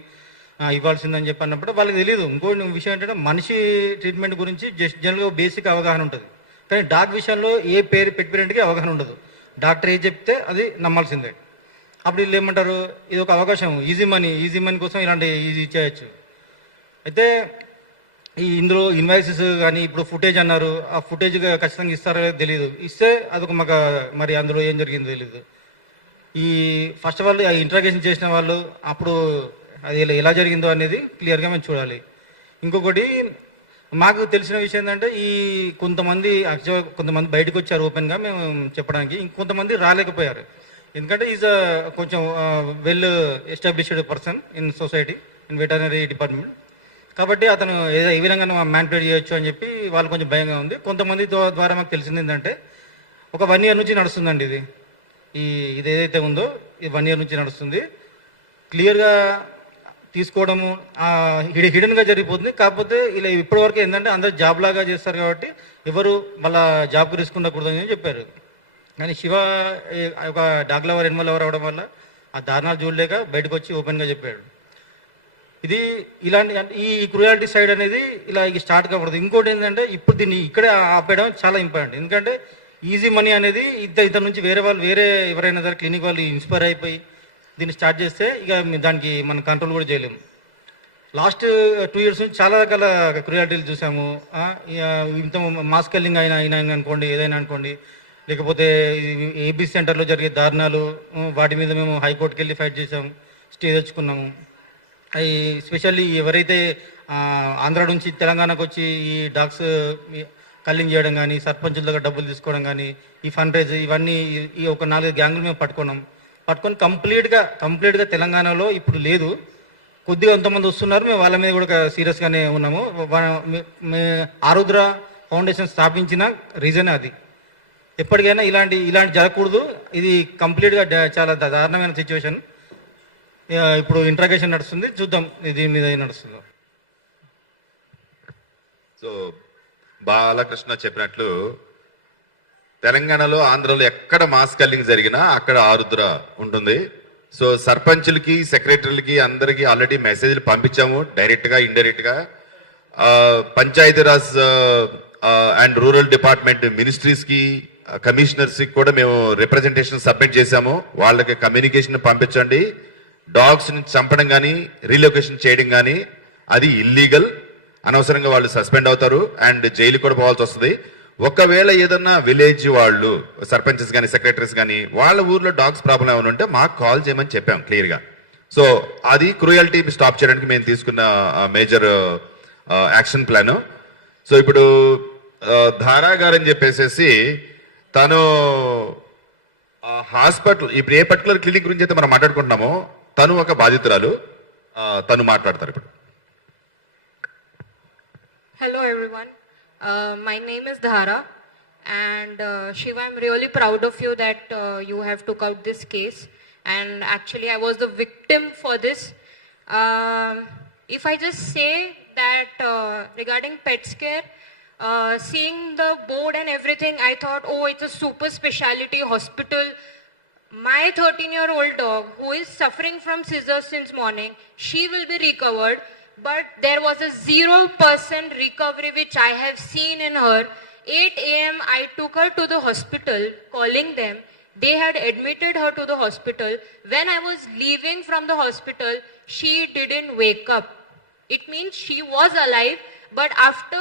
ఇవ్వాల్సిందని చెప్పి అన్నప్పుడు వాళ్ళకి తెలియదు. ఇంకోటి విషయం ఏంటంటే మనిషి ట్రీట్మెంట్ గురించి జనరల్గా బేసిక్ అవగాహన ఉంటుంది, కానీ డాగ్ విషయంలో పెట్ పేరెంట్కి అవగాహన ఉండదు. డాక్టర్ ఏది చెప్తే అది నమ్మాల్సిందే. అప్పుడు వీళ్ళు ఏమంటారు, ఇది ఒక అవకాశం, ఈజీ మనీ కోసం ఇలాంటి ఈజీ ఇచ్చేయచ్చు. అయితే ఇందులో ఇన్వాయిసెస్ కానీ ఇప్పుడు ఫుటేజ్ అన్నారు, ఆ ఫుటేజ్ ఖచ్చితంగా ఇస్తారో తెలియదు. ఇస్తే అదొక మరి అందులో ఏం జరిగిందో తెలియదు. ఈ ఫస్ట్ ఆఫ్ ఆల్ ఇంట్రాగేషన్ చేసిన వాళ్ళు అప్పుడు అది ఎలా జరిగిందో అనేది క్లియర్గా మేము చూడాలి. ఇంకొకటి మాకు తెలిసిన విషయం ఏంటంటే కొంతమంది బయటకు వచ్చారు ఓపెన్గా మేము చెప్పడానికి, ఇంకొంతమంది రాలేకపోయారు. ఎందుకంటే ఈజ్ కొంచెం well established person in society, in veterinary department. కాబట్టి అతను ఏదో ఈ విధంగా మ్యానిపులేట్ చేయొచ్చు అని చెప్పి వాళ్ళు కొంచెం భయంగా ఉంది. కొంతమంది ద్వారా మాకు తెలిసింది ఏంటంటే ఒక 1 year నుంచి నడుస్తుందండి ఇది ఏదైతే ఉందో ఇది 1 year నుంచి నడుస్తుంది. క్లియర్గా తీసుకోవడము హిడెన్గా జరిగిపోతుంది. కాకపోతే ఇలా ఇప్పటివరకు ఏంటంటే అందరు జాబ్ లాగా చేస్తారు కాబట్టి ఎవరు మళ్ళా జాబ్కి రిస్క్ ఉండకూడదని చెప్పారు. కానీ శివ ఒక డాగ్ లవర్ ఎనిమల్ లవర్ అవడం వల్ల ఆ దారుణాలు చూడలేక బయటకు వచ్చి ఓపెన్గా చెప్పాడు. ఇది ఇలాంటి ఈ క్రూయాలిటీ సైడ్ అనేది ఇలా స్టార్ట్ కాకూడదు. ఇంకోటి ఏంటంటే ఇప్పుడు దీన్ని ఇక్కడే ఆపేయడం చాలా ఇంపార్టెంట్. ఎందుకంటే ఈజీ మనీ అనేది ఇద్దరు నుంచి వేరే ఎవరైనా సరే క్లినిక్ వాళ్ళు ఇన్స్పైర్ అయిపోయి దీన్ని స్టార్ట్ చేస్తే ఇక దానికి మనం కంట్రోల్ కూడా చేయలేము. లాస్ట్ 2 years నుంచి చాలా రకాల క్రూయాలిటీలు చూసాము. ఇంత మాస్ కిల్లింగ్ అయినా అనుకోండి, ఏదైనా అనుకోండి, లేకపోతే ఏబీ సెంటర్లో జరిగే దారుణాలు, వాటి మీద మేము హైకోర్టుకి వెళ్ళి ఫైట్ చేసాము, స్టే తెచ్చుకున్నాము. అవి స్పెషల్లీ ఎవరైతే ఆంధ్ర నుంచి తెలంగాణకు వచ్చి ఈ డాగ్స్ కల్లింగ్ చేయడం కానీ, సర్పంచుల దగ్గర డబ్బులు తీసుకోవడం కానీ, ఈ ఫండ్ రైజ్ ఇవన్నీ ఈ ఒక 4 గ్యాంగులు మేము పట్టుకొని కంప్లీట్గా తెలంగాణలో ఇప్పుడు లేదు. కొద్దిగా ఎంతమంది వస్తున్నారు, మేము వాళ్ళ మీద కూడా సీరియస్గానే ఉన్నాము. ఆరుద్ర ఫౌండేషన్ స్థాపించిన రీజన్ అది. ఎప్పటికైనా ఇలాంటి జరగకూడదు. ఇది కంప్లీట్గా చాలా దారుణమైన సిచ్యువేషన్. ఇప్పుడు ఇంట్రాగేషన్ నడుస్తుంది, చూద్దాం దీని మీద ఏం నడుస్తుందో. సో బాలకృష్ణ చెప్పినట్లు తెలంగాణలో, ఆంధ్రలో ఎక్కడ మాస్ కల్లింగ్ జరిగినా అక్కడ ఆరుద్ర ఉంటుంది. సో సర్పంచులకి, సెక్రటరీలకి అందరికీ ఆల్రెడీ మెసేజ్లు పంపించాము, డైరెక్ట్గా ఇండైరెక్ట్గా. పంచాయతీరాజ్ అండ్ రూరల్ డిపార్ట్మెంట్ మినిస్ట్రీస్కి, కమిషనర్స్కి కూడా మేము రిప్రజెంటేషన్ సబ్మిట్ చేశాము. వాళ్ళకి కమ్యూనికేషన్ పంపించండి. డాగ్స్ని చంపడం కానీ, రీలొకేషన్ చేయడం కానీ అది ఇల్లీగల్. అనవసరంగా వాళ్ళు సస్పెండ్ అవుతారు అండ్ జైలు కూడా పోవాల్సి వస్తుంది. ఒకవేళ ఏదన్నా విలేజ్ వాళ్ళు, సర్పంచెస్ కానీ, సెక్రటరీస్ కానీ, వాళ్ళ ఊర్లో డాగ్స్ ప్రాబ్లం ఏమైనా ఉంటే మాకు కాల్ చేయమని చెప్పాం క్లియర్గా. సో అది క్రూయల్టీ స్టాప్ చేయడానికి మేము తీసుకున్న మేజర్ యాక్షన్ ప్లాన్. సో ఇప్పుడు ధారా గారు అని చెప్పేసి తను హాస్పిటల్, ఇప్పుడు ఏ పర్టికులర్ క్లినిక్ గురించి అయితే మనం మాట్లాడుకుంటున్నామో తను ఒక బాధితురాలు. తను మాట్లాడతారు ఇప్పుడు. Hello everyone, my name is Dhara and Shiva, I'm really proud of you that you have took out this case, and actually I was the victim for this. If I just say that regarding PetScare, seeing the board and everything, I thought, oh, it's a super specialty hospital. My 13-year-old dog who is suffering from scissors since morning, she will be recovered. But there was a 0% recovery which I have seen in her. 8 a.m. I took her to the hospital, calling them. They had admitted her to the hospital. When I was leaving from the hospital, she didn't wake up. It means she was alive, but after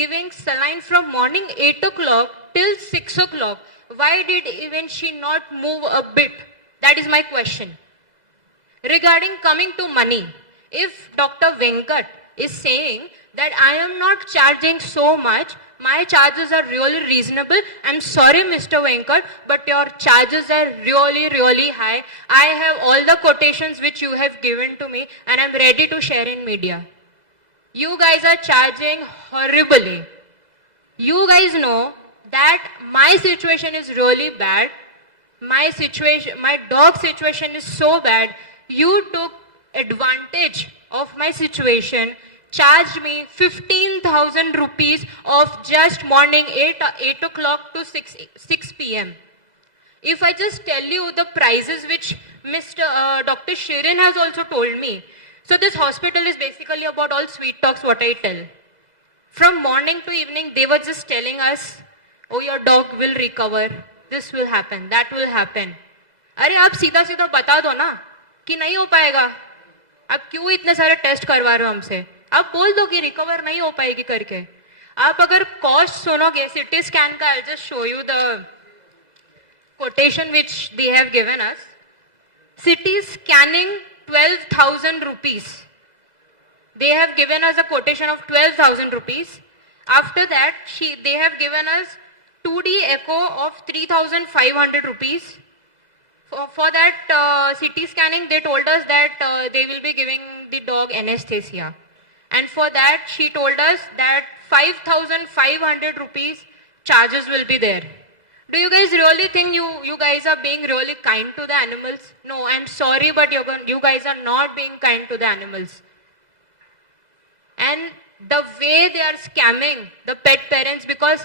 giving saline from morning 8 o'clock till 6 o'clock, why did even she not move a bit? That is my question. Regarding coming to money, if Dr. Venkat is saying that I am not charging so much, my charges are really reasonable. I'm sorry, Mr. Venkat, but your charges are really, really high. I have all the quotations which you have given to me and I'm ready to share in media. You guys are charging horribly. You guys know that my situation is really bad. My dog situation is so bad. You took advantage of my situation, charged me 15,000 rupees of just morning 8 o'clock to 6 p.m. If I just tell you the prices which Dr. Shirin has also told me. So this hospital is basically about all sweet talks what I tell. From morning to evening they were just telling us, oh, your dog will recover, this will happen, that will happen. अरे आप सीधा सीधा बता दो ना कि नहीं हो पाएगा. आप क्यों इतने सारे टेस्ट करवा रहे हो हमसे? आप बोल दो कि रिकवर नहीं हो पाएगी करके. आप अगर कॉस्ट सुनोगे सिटी स्कैन का, I'll just show you the quotation which they have given us. City scanning 12,000 rupees. They have given us a quotation of 12,000 rupees. After that, they have given us 2D echo of 3,500 rupees. For that CT scanning, they told us that they will be giving the dog anesthesia. And for that, she told us that 5,500 rupees charges will be there. Do you guys really think you guys are being really kind to the animals? No, I'm sorry, but you guys are not being kind to the animals. And the way they are scamming the pet parents, because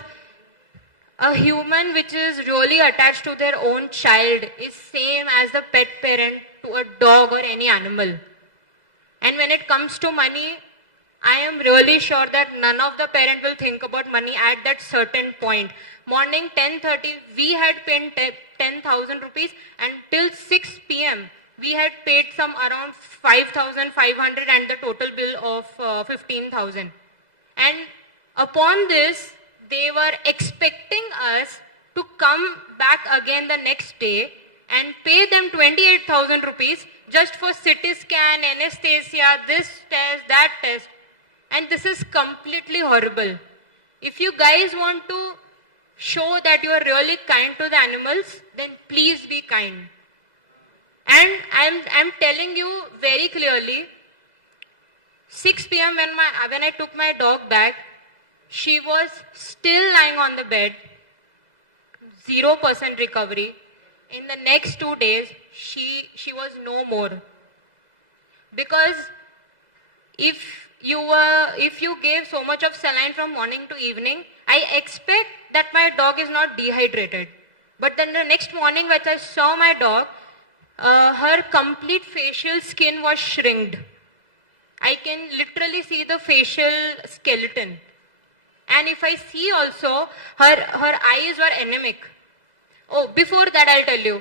a human which is really attached to their own child is same as the pet parent to a dog or any animal. And when it comes to money, I am really sure that none of the parent will think about money at that certain point. Morning 10:30, we had paid 10,000 rupees, and till 6 p.m. we had paid some around 5,500 and the total bill of 15,000. And upon this, they were expecting us to come back again the next day and pay them 28,000 rupees just for CT scan, anesthesia, this test, that test. And this is completely horrible. If you guys want to show that you are really kind to the animals, then please be kind. And I'm telling you very clearly, 6 p.m. when I took my dog back, she was still lying on the bed, 0% recovery. In the next 2 days, she was no more. Because if you gave so much of saline from morning to evening, I expect that my dog is not dehydrated. But then the next morning when I saw my dog, her complete facial skin was shrinked. I can literally see the facial skeleton. And if I see also, her eyes were anemic. Oh, before that I'll tell you.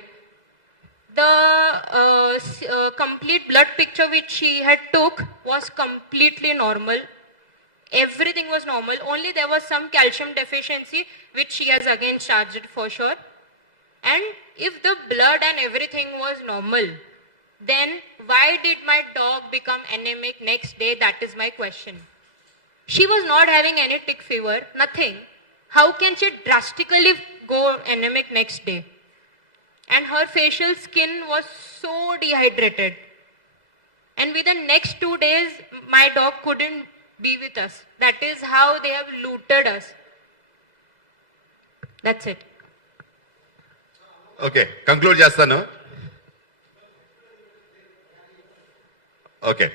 The complete blood picture which she had took was completely normal. Everything was normal. Only there was some calcium deficiency which she has again charged for sure. And if the blood and everything was normal, then why did my dog become anemic next day? That is my question. She was not having any tick fever, nothing. How can she drastically go anemic next day? And her facial skin was so dehydrated. And within next 2 days, my dog couldn't be with us. That is how they have looted us. That's it. Okay conclude చేస్తాను. Okay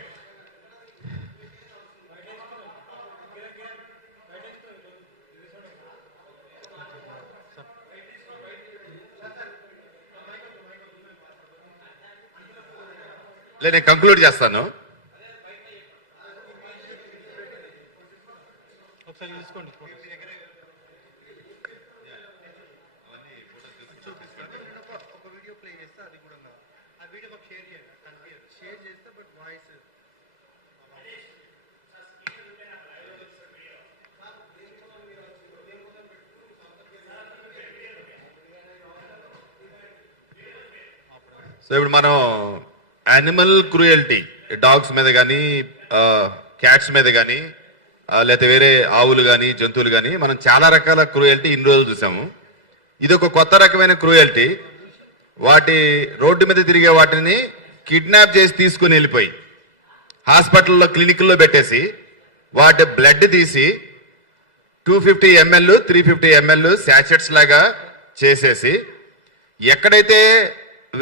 నేను conclude చేస్తాను. ఒకసారి తీసుకోండి. ఒక video play చేస్తే అది కూడా ఆ వీడియో మాకు షేర్ చేయండి. షేర్ చేస్తే బట్ వాయిస్ సో ఇప్పుడు మనం యానిమల్ క్రూయల్టీ డాగ్స్ మీద కానీ క్యాట్స్ మీద కానీ లేకపోతే వేరే ఆవులు కానీ జంతువులు కానీ మనం చాలా రకాల క్రూయల్టీ ఇన్ని రోజులు చూసాము. ఇది ఒక కొత్త రకమైన క్రూయల్టీ. వాటి రోడ్డు మీద తిరిగే వాటిని కిడ్నాప్ చేసి తీసుకుని వెళ్ళిపోయి హాస్పిటల్లో క్లినిక్లో పెట్టేసి వాటి బ్లడ్ తీసి 250 ml 350 ml శాచెట్స్ లాగా చేసేసి ఎక్కడైతే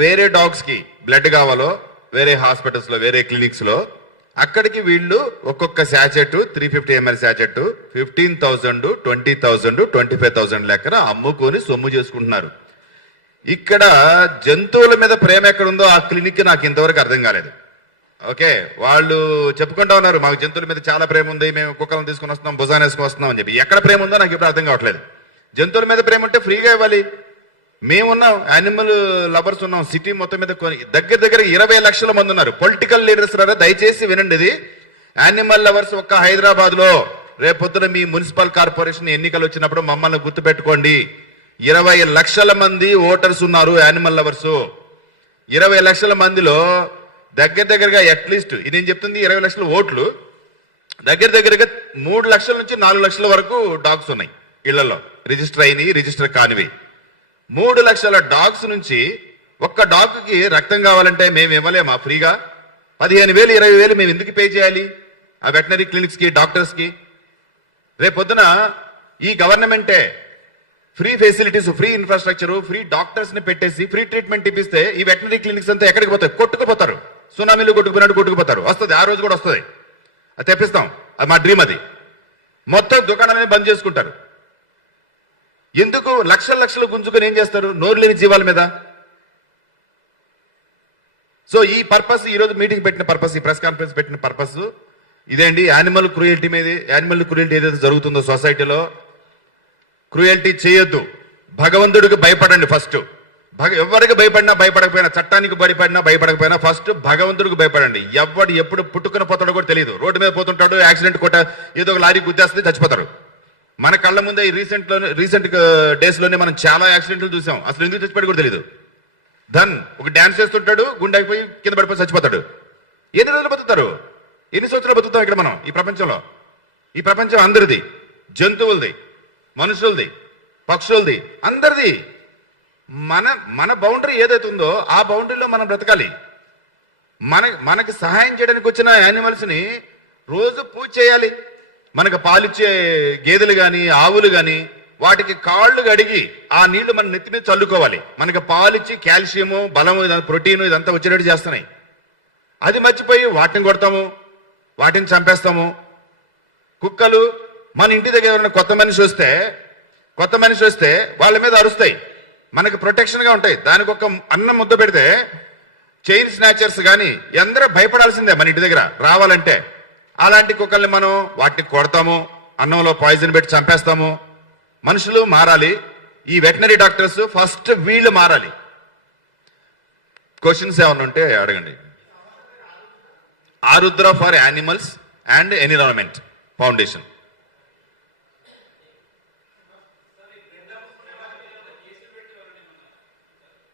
వేరే డాగ్స్కి బ్లడ్ కావాలో వేరే హాస్పిటల్స్లో వేరే క్లినిక్స్లో అక్కడికి వీళ్ళు ఒక్కొక్క శాచెట్ 350 ml శాచెట్ 15,000 20,000 25,000 లెక్కన అమ్ముకొని సొమ్ము చేసుకుంటున్నారు. ఇక్కడ జంతువుల మీద ప్రేమ ఎక్కడుందో ఆ క్లినిక్ నాకు ఇంతవరకు అర్థం కాలేదు. ఓకే, వాళ్ళు చెప్పుకుంటా ఉన్నారు మాకు జంతువుల మీద చాలా ప్రేమ ఉంది, మేము కుక్కలను తీసుకుని వస్తున్నాం, భుజాన్ని వేసుకుని వస్తున్నాం అని చెప్పి. ఎక్కడ ప్రేమ ఉందో నాకు ఇప్పుడు అర్థం కావట్లేదు. జంతువుల మీద ప్రేమ ఉంటే ఫ్రీగా ఇవ్వాలి. మేమున్నాం, యానిమల్ లవర్స్ ఉన్నాం, సిటీ మొత్తం మీద దగ్గర 20 లక్షల మంది ఉన్నారు. పొలిటికల్ లీడర్స్ రారా, దయచేసి వినండి. ఇది యానిమల్ లవర్స్ ఒక్క హైదరాబాద్ లో రేపొద్దున మీ మున్సిపల్ కార్పొరేషన్ ఎన్నికలు వచ్చినప్పుడు మమ్మల్ని గుర్తుపెట్టుకోండి. 20 లక్షల మంది ఓటర్స్ ఉన్నారు యానిమల్ లవర్స్. 20 లక్షల మందిలో దగ్గరగా అట్లీస్ట్ ఇది నేను చెప్తుంది 20 లక్షల ఓట్లు, దగ్గరగా 3 లక్షల నుంచి 4 లక్షల వరకు డాగ్స్ ఉన్నాయి ఇళ్లలో, రిజిస్టర్ అయినవి రిజిస్టర్ కానివి. 3 లక్షల డాగ్స్ నుంచి ఒక్క డాగ్కి రక్తం కావాలంటే మేము ఇవ్వలేమా ఫ్రీగా? 15,000 20,000 మేము ఎందుకు పే చేయాలి? ఆ వెటనరీ క్లినిక్స్కి, డాక్టర్స్కి? రేపొద్దున ఈ గవర్నమెంటే free facilities, free infrastructure, free డాక్టర్స్ని పెట్టేసి ఫ్రీ ట్రీట్మెంట్ ఇప్పిస్తే ఈ వెటనరీ క్లినిక్స్ అంతా ఎక్కడికి పోతాయి? కొట్టుకుపోతారు. సునామీలు కొట్టుకుపోయినట్టు కొట్టుకుపోతారు. వస్తుంది, ఆ రోజు కూడా వస్తుంది. అది తెప్పిస్తాం, అది మా డ్రీమ్. అది మొత్తం దుకాణాలని బంద్ చేసుకుంటారు. ఎందుకు? లక్షల లక్షలు గుంజుకొని ఏం చేస్తారు? నోరు లేని జీవాల మీద. సో ఈ పర్పస్, ఈ రోజు మీటింగ్ పెట్టిన పర్పస్, ఈ ప్రెస్ కాన్ఫరెన్స్ పెట్టిన పర్పస్ ఇదేంటి. యానిమల్ క్రూయల్టీ మీద, యానిమల్ క్రూయల్టీ ఏదైతే జరుగుతుందో సొసైటీలో, క్రూయల్టీ చేయొద్దు. భగవంతుడికి భయపడండి ఫస్ట్. ఎవరికి భయపడినా భయపడకపోయినా, చట్టానికి భయపడినా భయపడకపోయినా ఫస్ట్ భగవంతుడికి భయపడండి. ఎవడు ఎప్పుడు పుట్టుకుని పోతాడో కూడా తెలియదు. రోడ్డు మీద పోతుంటాడు, యాక్సిడెంట్ కొట్ట ఏదో ఒక లారీ గుద్దేస్తుంది, చచ్చిపోతారు. మన కళ్ళ ముందే ఈ రీసెంట్ డేస్ లోనే మనం చాలా యాక్సిడెంట్లు చూసాం. అసలు ఎందుకు చచ్చిపోయాడు కూడా తెలియదు. ఒక డాన్స్ చేస్తుంటాడు, గుండె అయిపోయి కింద పడిపోయి చచ్చిపోతాడు. ఎన్ని రోజులు బతుకుతారు? ఎన్ని సంవత్సరాలు బతుకుతాం ఇక్కడ మనం ఈ ప్రపంచంలో? ఈ ప్రపంచం అందరిది, జంతువులది, మనుషులది, పక్షులది, అందరిది. మన బౌండరీ ఏదైతే ఉందో ఆ బౌండరీలో మనం బ్రతకాలి. మనకి సహాయం చేయడానికి వచ్చిన యానిమల్స్ ని రోజు పూజ చేయాలి. మనకు పాలిచ్చే గేదెలు కానీ, ఆవులు కానీ, వాటికి కాళ్ళు కడిగి ఆ నీళ్లు మన నెత్తి మీద చల్లుకోవాలి. మనకి పాలిచ్చి కాల్షియము, బలము, ప్రోటీన్ ఇదంతా వచ్చేటట్టు చేస్తున్నాయి. అది మర్చిపోయి వాటిని కొడతాము, వాటిని చంపేస్తాము. కుక్కలు మన ఇంటి దగ్గర ఎవరైనా కొత్త మనిషి వస్తే వాళ్ళ మీద అరుస్తాయి. మనకి ప్రొటెక్షన్గా ఉంటాయి. దానికి ఒక అన్నం ముద్ద పెడితే చైన్ స్నాచర్స్ కానీ అందరూ భయపడాల్సిందే మన ఇంటి దగ్గర రావాలంటే. అలాంటి కుక్కల్ని మనం వాటిని కొడతాము, అన్నంలో పాయిజన్ పెట్టి చంపేస్తాము. మనుషులు మారాలి. ఈ వెటనరీ డాక్టర్స్ ఫస్ట్ వీళ్ళు మారాలి. క్వశ్చన్స్ ఏమన్నా ఉంటే అడగండి. Arudra for animals and environment foundation.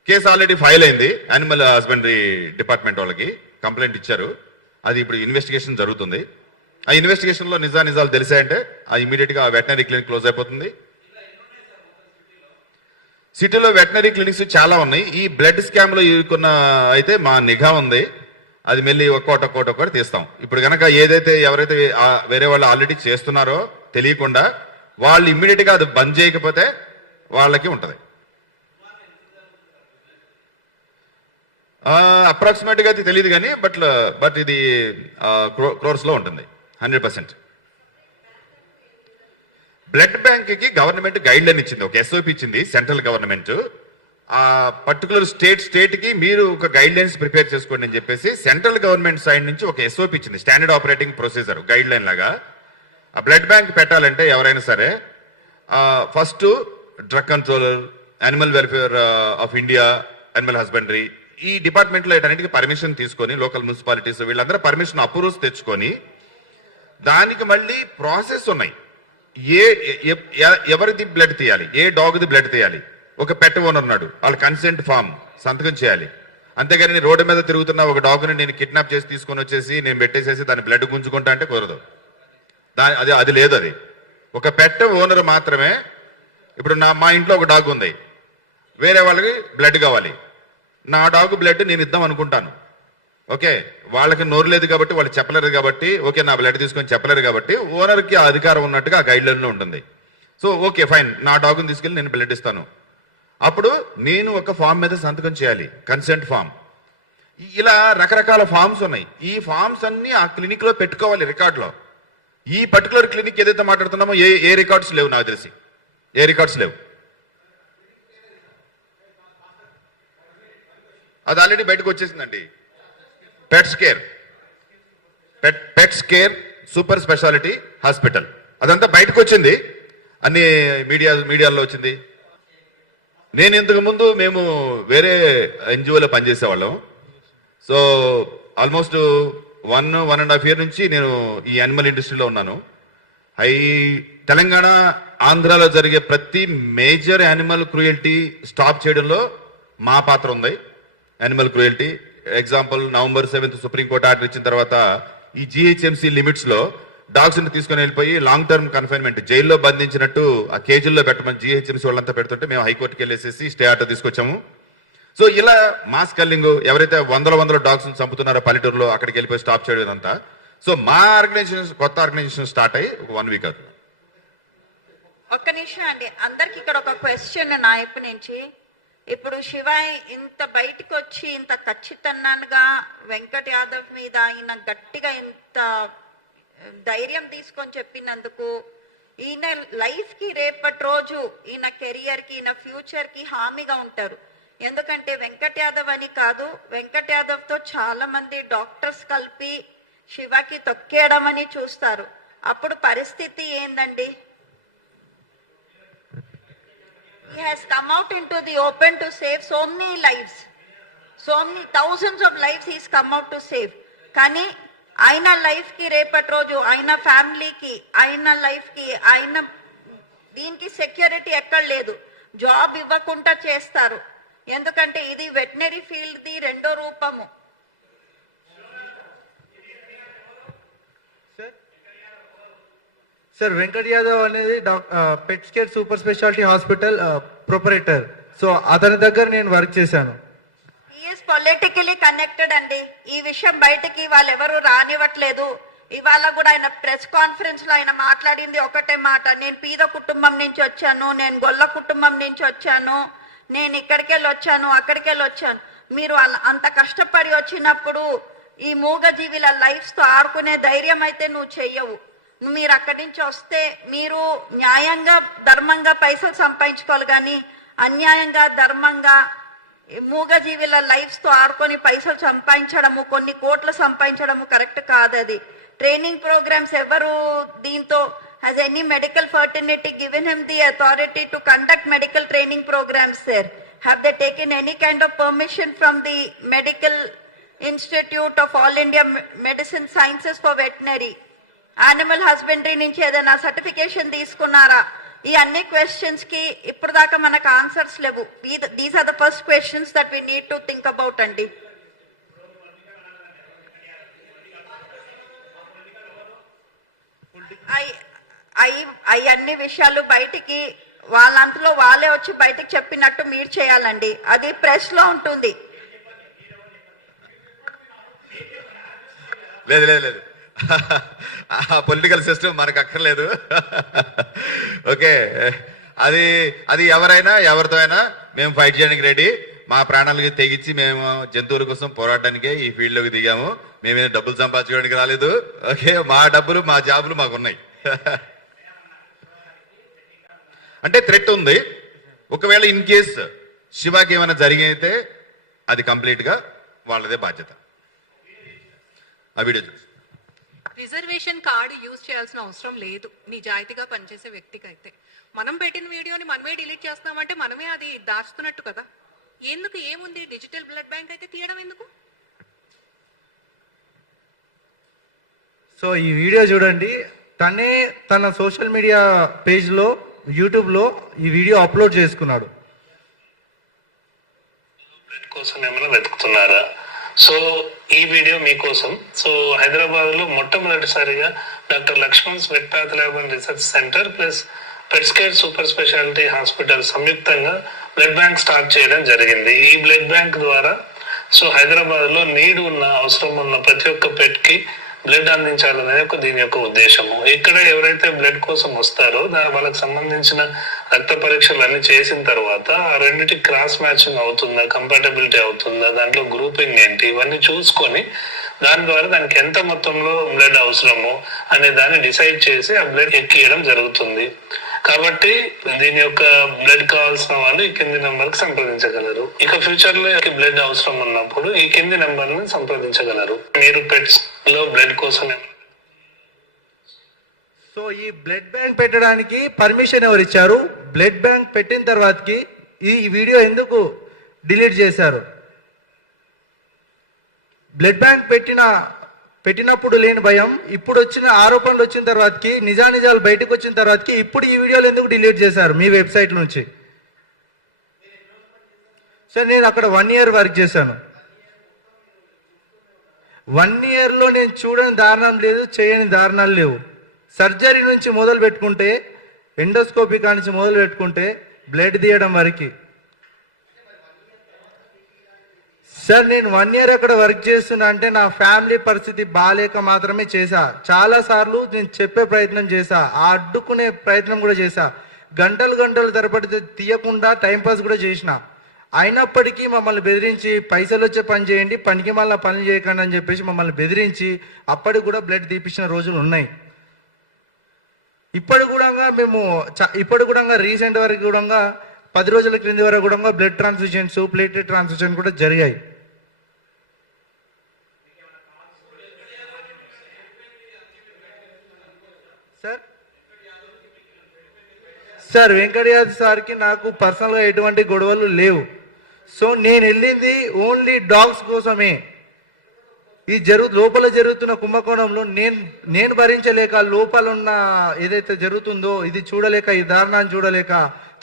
Case already file అయింది. యానిమల్ హస్బెండరీ డిపార్ట్మెంట్ వాళ్ళకి కంప్లైంట్ ఇచ్చారు. అది ఇప్పుడు ఇన్వెస్టిగేషన్ జరుగుతుంది. ఆ ఇన్వెస్టిగేషన్ లో నిజాలు తెలిసాయంటే ఇమీడియట్ గా వెటనరీ క్లినిక్ క్లోజ్ అయిపోతుంది. సిటీలో వెటనరీ క్లినిక్స్ చాలా ఉన్నాయి. ఈ బ్లడ్ స్కామ్ లో ఇరుక్కున్న అయితే మా నిఘా ఉంది. అది మళ్ళీ ఒక్కొక్కటి తీస్తాం. ఇప్పుడు కనుక ఎవరైతే వేరే వాళ్ళు ఆల్రెడీ చేస్తున్నారో తెలియకుండా వాళ్ళు ఇమ్మీడియట్ గా అది బంద్ చేయకపోతే వాళ్ళకి ఉంటది. అప్రాక్సిమేట్ గా అయితే తెలియదు కానీ బట్ ఇది క్రోర్స్ లో ఉంటుంది 100%. బ్లడ్ బ్యాంక్ కి గవర్నమెంట్ గైడ్ లైన్ ఇచ్చింది, ఒక ఎస్ఓపి ఇచ్చింది సెంట్రల్ గవర్నమెంట్. ఆ పర్టికులర్ స్టేట్ కి మీరు ఒక గైడ్ లైన్స్ ప్రిపేర్ చేసుకోండి అని చెప్పేసి సెంట్రల్ గవర్నమెంట్ సైడ్ నుంచి ఒక ఎస్ఓపి ఇచ్చింది, standard operating procedure, guide line లాగా. ఆ బ్లడ్ బ్యాంక్ పెట్టాలంటే ఎవరైనా సరే first drug controller, animal welfare of India, animal husbandry, ఈ డిపార్ట్మెంట్ లో వీటన్నిటికీ పర్మిషన్ తీసుకొని, లోకల్ మున్సిపాలిటీస్ వీళ్ళందరూ పర్మిషన్ అప్రూవ్స్ తెచ్చుకొని, దానికి మళ్ళీ ప్రాసెస్ ఉన్నాయి. ఎవరిది బ్లడ్ తీయాలి, ఏ డాగ్ది బ్లడ్ తీయాలి, ఒక పెట్ ఓనర్ ఉన్నాడు, వాళ్ళ కన్సెంట్ ఫామ్ సంతకం చేయాలి. అంతేగాని నేను రోడ్డు మీద తిరుగుతున్న ఒక డాగ్ని నేను కిడ్నాప్ చేసి తీసుకొని వచ్చేసి నేను పెట్టేసేసి దాని బ్లడ్ గుంజుకుంటా అంటే కుదరదు. అది లేదు. అది ఒక పెట్ ఓనర్ మాత్రమే. ఇప్పుడు మా ఇంట్లో ఒక డాగ్ ఉంది, వేరే వాళ్ళకి బ్లడ్ కావాలి, నా డాగ్ బ్లడ్ నేను ఇద్దాం అనుకుంటాను. ఓకే, వాళ్ళకి నోరు లేదు కాబట్టి వాళ్ళు చెప్పలేరు కాబట్టి, ఓకే నా బ్లడ్ తీసుకొని చెప్పలేరు కాబట్టి ఓనర్కి ఆ అధికారం ఉన్నట్టుగా ఆ గైడ్ లైన్లో ఉంటుంది. సో ఓకే ఫైన్, నా డాగ్ని తీసుకెళ్ళి నేను బ్లడ్ ఇస్తాను. అప్పుడు నేను ఒక ఫామ్ మీద సంతకం చేయాలి, కన్సెంట్ ఫామ్. ఇలా రకరకాల ఫామ్స్ ఉన్నాయి. ఈ ఫామ్స్ అన్ని ఆ క్లినిక్ లో పెట్టుకోవాలి, రికార్డులో. ఈ పర్టికులర్ క్లినిక్ ఏదైతే మాట్లాడుతున్నామో ఏ రికార్డ్స్ లేవు, నాకు తెలిసి ఏ రికార్డ్స్ లేవు. అది ఆల్రెడీ బయటకు వచ్చేసిందండి. Pets care super speciality hospital, అదంతా బయటకు వచ్చింది, అన్ని మీడియాలో వచ్చింది. నేను ఇంతకు ముందు మేము వేరే ఎన్జిఓలో పనిచేసేవాళ్ళం. సో ఆల్మోస్ట్ 1.5 year నుంచి నేను ఈ యానిమల్ ఇండస్ట్రీలో ఉన్నాను. తెలంగాణ, ఆంధ్రాలో జరిగే ప్రతి మేజర్ యానిమల్ క్రూయల్టీ స్టాప్ చేయడంలో మా పాత్ర ఉంది. Animal cruelty example, November 7th supreme court order ఇచ్చిన తర్వాత ఈ GHMC లిమిట్స్ లో డాగ్స్ ని తీసుకుని వెళ్ళిపోయి లాంగ్ టర్మ్ కన్ఫైన్మెంట్, జైల్లో బంధించినట్టు ఆ కేజీల్లో పెట్టమని GHMC వాళ్ళంతా పెడుతుంటే మేము హైకోర్టుకి వెళ్ళేసేసి స్టే ఆర్డర్ తీసుకొచ్చాము. సో ఇలా మాస్ కల్లింగ్, ఎవరైతే వందల డాగ్స్ చంపుతున్నారో పల్లెటూరులో, అక్కడికి వెళ్ళిపోయి స్టాప్ చేయడం ఇదంతా. సో మా ఆర్గనైజేషన్ కొత్త ఆర్గనైజేషన్ స్టార్ట్ అయ్యి ఒక 1 వీక్ అవుతుంది. ఒక్క నిమిషం అండి, అందరికి ఇక్కడ ఒక క్వశ్చన్ నా వైపు నుంచి. ఇప్పుడు శివ ఇంత బయటకు వచ్చి ఇంత ఖచ్చితంగా వెంకట్ యాదవ్ మీద ఈయన గట్టిగా ఇంత ధైర్యం తీసుకొని చెప్పినందుకు ఈయన లైఫ్ కి రేపటి రోజు ఈయన కెరియర్ కి ఈయన ఫ్యూచర్ కి హామీగా ఉంటారు. ఎందుకంటే వెంకట్ యాదవ్ అని కాదు, వెంకట్ యాదవ్ తో చాలా మంది డాక్టర్స్ కలిపి శివకి తొక్కేయడం అని చూస్తారు. అప్పుడు పరిస్థితి ఏందండి? He has come out into the open to save so many lives. So many thousands of lives he's come out to save. కానీ ఆయన లైఫ్ కి రేపటి రోజు ఆయన ఫ్యామిలీకి ఆయన లైఫ్ కి ఆయన దీనికి సెక్యూరిటీ ఎక్కడ లేదు. జాబ్ ఇవ్వకుండా చేస్తారు. ఎందుకంటే ఇది వెటనరీ ఫీల్డ్ ది రెండో రూపము. సార్ వెంకట్ యాదవ్ అనేది pets care super speciality hospital proprietor. So అతని దగ్గర నేను వర్క్ చేశాను. ఈఎస్ పొలిటికలీ కనెక్టెడ్ అండి. ఈ విషయం బయటకి వాళ్ళెవరు రానివ్వట్లేదు. ఇవాళ కూడా ఆయన ప్రెస్ కాన్ఫరెన్స్ లో ఆయన మాట్లాడింది ఒకటే మాట, నేను పీద కుటుంబం నుంచి వచ్చాను, నేను గొల్ల కుటుంబం నుంచి వచ్చాను, నేను ఇక్కడికెళ్ళి వచ్చాను, అక్కడికెళ్ళి వచ్చాను. మీరు అంత కష్టపడి వచ్చినప్పుడు ఈ మూగజీవుల లైఫ్స్ తో ఆడుకునే ధైర్యం అయితే నువ్వు చెయ్యవు. మీరు అక్కడి నుంచి వస్తే మీరు న్యాయంగా ధర్మంగా పైసలు సంపాదించుకోవాలి, కానీ అన్యాయంగా ధర్మంగా మూగజీవుల లైఫ్స్ తో ఆడుకొని పైసలు సంపాదించడము, కొన్ని కోట్లు సంపాదించడము కరెక్ట్ కాదు. అది ట్రైనింగ్ ప్రోగ్రామ్స్ ఎవరు దీంతో has any medical fraternity given him the authority to conduct medical training programs there? Have they taken any kind of permission from the Medical Institute of All India Medicine Sciences for Veterinary? Animal husbandry నుంచి ఏదైనా certification తీసుకున్నారా? ఈ అన్ని questions కి ఇప్పుడు దాకా మనకు answers లేవు. These are the first questions that we need to think about అండి. అన్ని విషయాలు బయటికి వాళ్ళంతలో వాళ్ళే వచ్చి బయటికి చెప్పినట్టు మీరు చేయాలండి. అది ప్రెస్ లో ఉంటుంది. లేదు లేదు లేదు, పొలిటికల్ సిస్టమ్ మనకు అక్కర్లేదు. ఓకే, అది అది ఎవరైనా ఎవరితో అయినా మేము ఫైట్ చేయడానికి రెడీ. మా ప్రాణాలకి తెగించి మేము జంతువుల కోసం పోరాడడానికే ఈ ఫీల్డ్ లోకి దిగాము. మేమే డబ్బులు సంపాదించుకోవడానికి రాలేదు. ఓకే, మా డబ్బులు మా జాబులు మాకు ఉన్నాయి. అంటే థ్రెట్ ఉంది. ఒకవేళ ఇన్ కేస్ శివాకి ఏమైనా జరిగితే అది కంప్లీట్ గా వాళ్ళదే బాధ్యత. ఆ వీడియో చూసి రిజర్వేషన్ కార్డు యూజ్ చేయాల్సిన అవసరం లేదు నిజాయితీగా పనిచేసే వ్యక్తికి అయితే. మనం పెట్టిన వీడియోని మనమే డిలీట్ చేస్తామంటే మనమే అది దాచుతున్నట్టు కదా. ఎందుకు, ఏముంది, డిజిటల్ బ్లడ్ బ్యాంక్ అయితే తీయడం ఎందుకు? సో ఈ వీడియో చూడండి. తనే తన సోషల్ మీడియా పేజ్లో యూట్యూబ్లో ఈ వీడియో అప్లోడ్ చేసుకున్నాడు. కోసం ఏమైనా వెతుకుతున్నారా? సో ఈ వీడియో మీకోసం. సో హైదరాబాద్ లో మొట్టమొదటిసారిగా doctor Lakshman's vet path lab and research centre plus pets care super speciality hospital సంయుక్తంగా బ్లడ్ బ్యాంక్ స్టార్ట్ చేయడం జరిగింది. ఈ బ్లడ్ బ్యాంక్ ద్వారా సో హైదరాబాద్ లో నీడ్ ఉన్న అవసరం ఉన్న ప్రతి ఒక్క పెట్ కి బ్లడ్ అందించాలనేది దీని యొక్క ఉద్దేశము. ఇక్కడ ఎవరైతే బ్లడ్ కోసం వస్తారో వాళ్ళకి సంబంధించిన రక్త పరీక్షలు అన్ని చేసిన తర్వాత ఆ రెండింటి క్రాస్ మ్యాచింగ్ అవుతుందా, కంపాటబిలిటీ అవుతుందా, దాంట్లో గ్రూపింగ్ ఏంటి, ఇవన్నీ చూసుకొని దాని ద్వారా దానికి ఎంత మొత్తంలో బ్లడ్ అవసరమో అనే దాన్ని డిసైడ్ చేసి ఆ బ్లడ్ ఎక్కియడం జరుగుతుంది. కాబట్టి దీని యొక్క బ్లడ్ కావాల్సిన వాళ్ళు ఈ కింది నెంబర్ కి సంప్రదించగలరు. ఇక ఫ్యూచర్ లో బ్లడ్ అవసరం ఉన్నప్పుడు ఈ కింది నెంబర్ ని సంప్రదించగలరు. మీరు పెట్స్ లో బ్లడ్ కోసం. సో ఈ బ్లడ్ బ్యాంక్ పెట్టడానికి పర్మిషన్ ఎవరు ఇచ్చారు? బ్లడ్ బ్యాంక్ పెట్టిన తర్వాతకి ఈ వీడియో ఎందుకు డిలీట్ చేశారు? బ్లడ్ బ్యాంక్ పెట్టినప్పుడు లేని భయం ఇప్పుడు వచ్చిన ఆరోపణలు వచ్చిన తర్వాతకి, నిజానిజాలు బయటకు వచ్చిన తర్వాతకి ఇప్పుడు ఈ వీడియోలు ఎందుకు డిలీట్ చేశారు మీ వెబ్సైట్ నుంచి? సార్ నేను అక్కడ 1 year వర్క్ చేశాను. 1 yearలో నేను చూడని దారుణం లేదు, చేయని దారుణాలు లేవు. సర్జరీ నుంచి మొదలు పెట్టుకుంటే, ఎండోస్కోపీ కానించి మొదలు పెట్టుకుంటే బ్లడ్ తీయడం వరకు సార్ నేను 1 year అక్కడ వర్క్ చేస్తున్నా అంటే నా ఫ్యామిలీ పరిస్థితి బాగాలేక మాత్రమే చేశా. చాలా సార్లు నేను చెప్పే ప్రయత్నం చేశా, ఆ అడ్డుకునే ప్రయత్నం కూడా చేశా, గంటలు తరబడి తీయకుండా టైంపాస్ కూడా చేసిన. అయినప్పటికీ మమ్మల్ని బెదిరించి పైసలు వచ్చే పని చేయండి, పనికి మళ్ళీ పనులు చేయకండి అని చెప్పేసి మమ్మల్ని బెదిరించి అప్పటికి కూడా బ్లడ్ తీపించిన రోజులు ఉన్నాయి. ఇప్పుడు కూడా రీసెంట్ వరకు కూడా 10 రోజుల క్రింది వరకు కూడా బ్లడ్ ట్రాన్స్ఫ్యూజన్స్, ప్లేటెడ్ ట్రాన్స్ఫ్యూజన్ కూడా జరిగాయి. సార్ వెంకట్ యాదవ్ సార్కి నాకు పర్సనల్గా ఎటువంటి గొడవలు లేవు. సో నేను వెళ్ళింది ఓన్లీ డాగ్స్ కోసమే. ఈ లోపల జరుగుతున్న కుంభకోణంలో నేను భరించలేక, లోపల ఉన్న ఏదైతే జరుగుతుందో ఇది చూడలేక, ఈ దారుణాన్ని చూడలేక,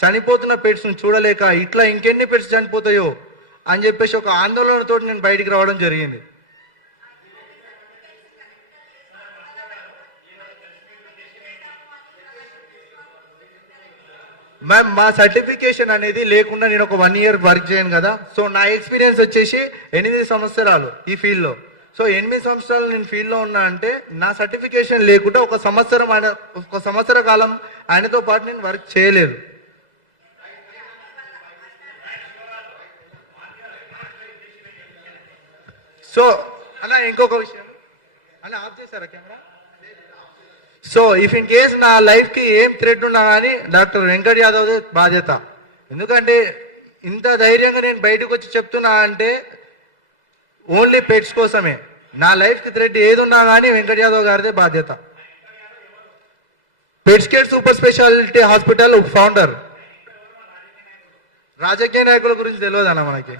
చనిపోతున్న పెట్స్ను చూడలేక, ఇట్లా ఇంకెన్ని పెట్స్ చనిపోతాయో అని చెప్పేసి ఒక ఆందోళనతో నేను బయటికి రావడం జరిగింది. మ్యామ్ మా సర్టిఫికేషన్ అనేది లేకుండా నేను ఒక 1 year వర్క్ చేయను కదా. సో నా ఎక్స్పీరియన్స్ వచ్చేసి 8 సంవత్సరాలు ఈ ఫీల్డ్లో. సో 8 సంవత్సరాలు నేను ఫీల్డ్లో ఉన్నా అంటే నా సర్టిఫికేషన్ లేకుండా ఒక సంవత్సర కాలం ఆయనతో పాటు నేను వర్క్ చేయలేదు. సో అన్న ఇంకొక విషయం అన్న, ఆఫ్ చేశారా camera? So if in case నా లైఫ్కి ఏం థ్రెట్ ఉన్నా కానీ డాక్టర్ వెంకట్ యాదవ్ బాధ్యత. ఎందుకంటే ఇంత ధైర్యంగా నేను బయటకు వచ్చి చెప్తున్నా అంటే ఓన్లీ పెట్స్ కోసమే. నా లైఫ్కి థ్రెట్ ఏది ఉన్నా కానీ వెంకట్ యాదవ్ గారిదే బాధ్యత. Pets care super speciality hospital founder. రాజకీయ నాయకుల గురించి తెలియదన్నా మనకి.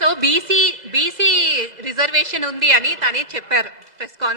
సో బీసీ రిజర్వేషన్ ఉంది అని తనే చెప్పారు ప్రెస్ కాన్ఫరెన్స్